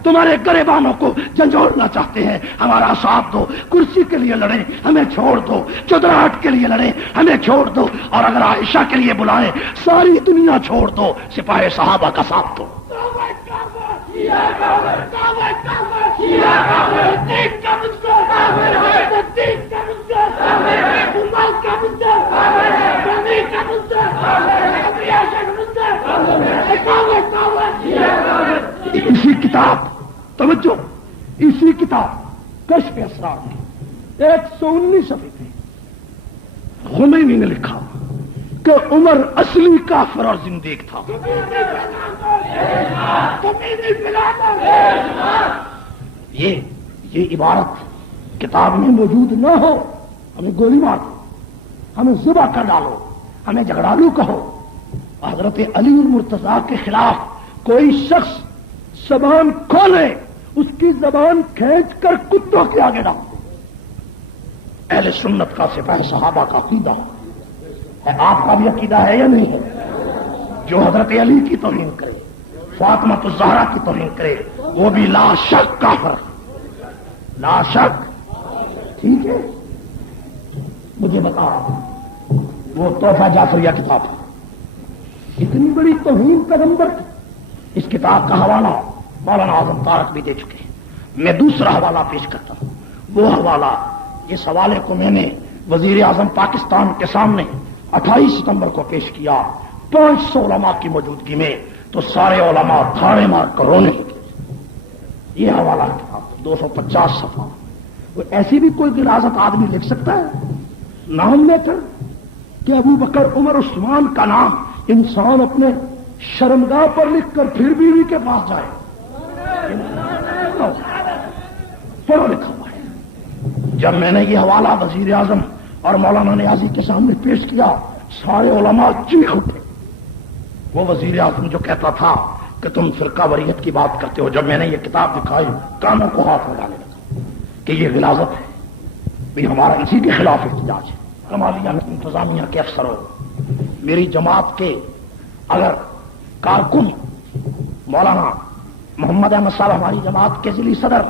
تمہارے گریبانوں کو جھنجھوڑنا چاہتے ہیں. ہمارا ساتھ دو، کرسی کے لیے لڑیں ہمیں چھوڑ دو، چودراہٹ کے لیے لڑیں ہمیں چھوڑ دو، اور اگر عائشہ کے لیے بلائیں ساری دنیا چھوڑ دو. سپاہ صحابہ کا ساتھ دو. اسی کتاب توجہ، اسی کتاب کشف اسرار کی 119 صفحے تھے. خمینی نے لکھا کہ عمر اصلی کافر اور زندیق تھا. یہ عبارت کتاب میں موجود نہ ہو ہمیں گولی مار دو، ہمیں ذبح کر ڈالو، ہمیں جھگڑالو کہو. حضرت علی المرتضیٰ کے خلاف کوئی شخص زبان کھولے اس کی زبان کھینچ کر کتوں کے آگے ڈال دو. اہل سنت کا سپاہ صحابہ کا عقیدہ ہے. آپ کا بھی عقیدہ ہے یا نہیں ہے؟ جو حضرت علی کی توہین کرے، فاطمہ الزہرا کی توہین کرے، وہ بھی لا شک کافر، لا شک. ٹھیک ہے، مجھے بتا وہ تحفہ جعفریہ کتاب اتنی بڑی توہین پیغمبر کی، اس کتاب کا حوالہ مولانا اعظم طارق بھی دے چکے ہیں. میں دوسرا حوالہ پیش کرتا ہوں. وہ حوالہ، اس حوالے کو میں نے وزیر اعظم پاکستان کے سامنے 28 ستمبر کو پیش کیا 500 علماء کی موجودگی میں، تو سارے علماء تھاڑے مار کر رونے لگے. یہ حوالہ کتاب 250 صفحہ. ایسی بھی کوئی غلاظت آدمی لکھ سکتا ہے نام لے کر کہ ابو بکر عمر عثمان کا نام انسان اپنے شرمگاہ پر لکھ کر پھر بیوی کے پاس جائے؟ پڑھو لکھا ہوا ہے. جب میں نے یہ حوالہ وزیر اعظم اور مولانا نیازی کے سامنے پیش کیا، سارے علماء چیخ اٹھے. وہ وزیر اعظم جو کہتا تھا کہ تم فرقہ واریت کی بات کرتے ہو، جب میں نے یہ کتاب دکھائی کانوں کو ہاتھ لگانے لگا کہ یہ غلاظت ہے. بھی ہمارا اسی کے خلاف احتجاج ہے. کمالیہ انتظامیہ کے افسروں، میری جماعت کے اگر کارکن مولانا محمد احمد صاحب ہماری جماعت کے ضلعی صدر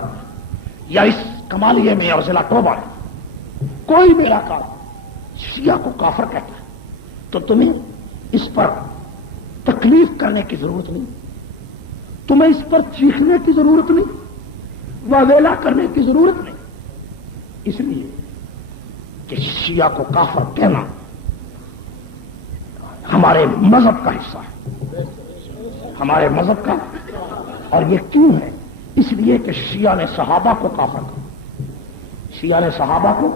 یا اس کمالیے میں اور ضلع ٹوبہ میں کوئی میرا کام شیعہ کو کافر کہتا ہے تو تمہیں اس پر تکلیف کرنے کی ضرورت نہیں، تمہیں اس پر چیخنے کی ضرورت نہیں، واویلا کرنے کی ضرورت نہیں. اس لیے کہ شیعہ کو کافر کہنا ہمارے مذہب کا حصہ ہے، ہمارے مذہب کا. اور یہ کیوں ہے؟ اس لیے کہ شیعہ نے صحابہ کو کافر کہا، شیعہ نے صحابہ کو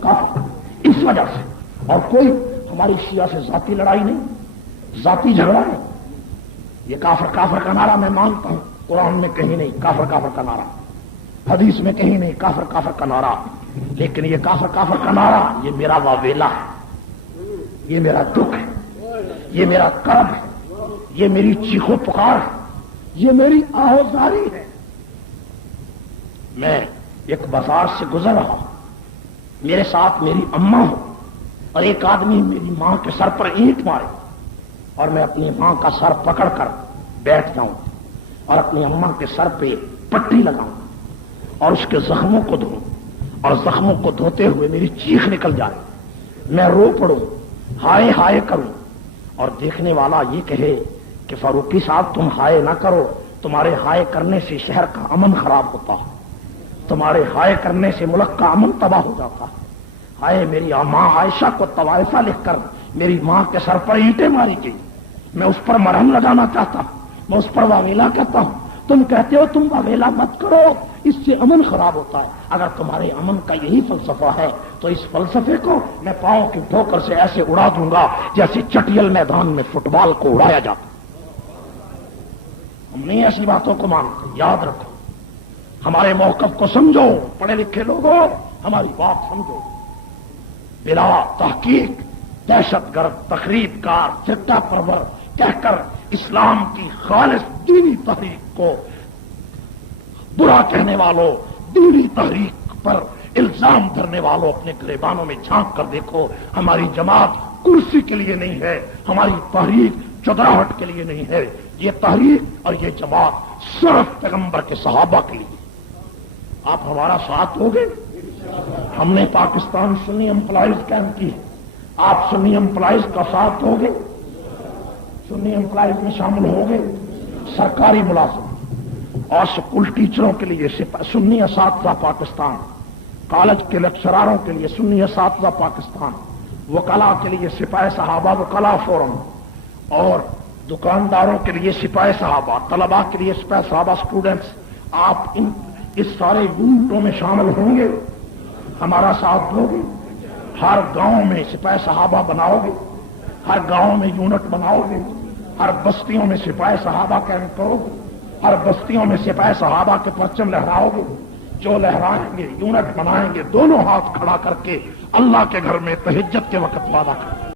کافر کہا. اس وجہ سے اور کوئی ہماری شیعہ سے ذاتی لڑائی نہیں، ذاتی جھگڑا نہیں. یہ کافر کافر کا نعرہ میں مانتا ہوں قرآن میں کہیں نہیں کافر کافر کا نعرہ، حدیث میں کہیں نہیں کافر کافر کا نعرہ. لیکن یہ کافر کافر کا نعرہ یہ میرا واویلا ہے، یہ میرا دکھ ہے. یہ میرا کرب ہے، یہ میری چیخو پکار ہے، یہ میری آہوزاری ہے۔ میں ایک بازار سے گزر رہا ہوں، میرے ساتھ میری اماں ہو اور ایک آدمی میری ماں کے سر پر اینٹ مارے، اور میں اپنی ماں کا سر پکڑ کر بیٹھ جاؤں اور اپنی اماں کے سر پہ پٹی لگاؤں اور اس کے زخموں کو دھوں، اور زخموں کو دھوتے ہوئے میری چیخ نکل جائے، میں رو پڑوں، ہائے ہائے کروں، اور دیکھنے والا یہ کہے کہ فاروقی صاحب تم ہائے نہ کرو، تمہارے ہائے کرنے سے شہر کا امن خراب ہوتا ہے، تمہارے ہائے کرنے سے ملک کا امن تباہ ہو جاتا ہے۔ ہائے میری ماں عائشہ کو طوائفہ لکھ کر میری ماں کے سر پر اینٹیں ماری گئی، میں اس پر مرہم لگانا چاہتا ہوں، میں اس پر واویلا کہتا ہوں، تم کہتے ہو تم واویلا مت کرو، اس سے امن خراب ہوتا ہے۔ اگر تمہارے امن کا یہی فلسفہ ہے تو اس فلسفے کو میں پاؤں کی ٹھوکر سے ایسے اڑا دوں گا جیسے چٹیل میدان میں فٹ بال کو اڑایا جاتا۔ ہم نہیں ایسی باتوں کو مانتے، یاد رکھو، ہمارے موقف کو سمجھو، پڑھے لکھے لوگوں ہماری بات سمجھو۔ بلا تحقیق دہشت گرد، تخریب کار، فتنہ پرور کہہ کر اسلام کی خالص دینی تحریک کو برا کہنے والوں، دینی تحریک پر الزام دھرنے والوں اپنے گریبانوں میں جھانک کر دیکھو، ہماری جماعت کرسی کے لیے نہیں ہے، ہماری تحریک چودراہٹ کے لیے نہیں ہے، یہ تحریک اور یہ جماعت صرف پیغمبر کے صحابہ کے لیے۔ آپ ہمارا ساتھ ہوگے؟ ہم نے پاکستان سنی امپلائیز کیمپ کی، آپ سنی امپلائیز کا ساتھ ہوگے؟ سنی امپلائیز میں شامل ہوگے؟ سرکاری ملازم اور اسکول ٹیچروں کے لیے سنی اساتذہ پاکستان، کالج کے لیکچراروں کے لیے سنی اساتذہ پاکستان، وکلاء کے لیے سپاہ صحابہ وکلاء فورم، اور دکانداروں کے لیے سپاہ صحابہ، طلباء کے لیے سپاہ صحابہ اسٹوڈنٹس، آپ اس سارے یونٹوں میں شامل ہوں گے؟ ہمارا ساتھ دو گے؟ ہر گاؤں میں سپاہ صحابہ بناؤ گے؟ ہر گاؤں میں یونٹ بناؤ گے؟ ہر بستیوں میں سپاہ صحابہ کیمپ کرو گے؟ ہر بستیوں میں سپاہ صحابہ کے پرچم لہراؤ گے؟ جو لہرائیں گے، یونٹ بنائیں گے، دونوں ہاتھ کھڑا کر کے اللہ کے گھر میں تہجد کے وقت وعدہ کریں۔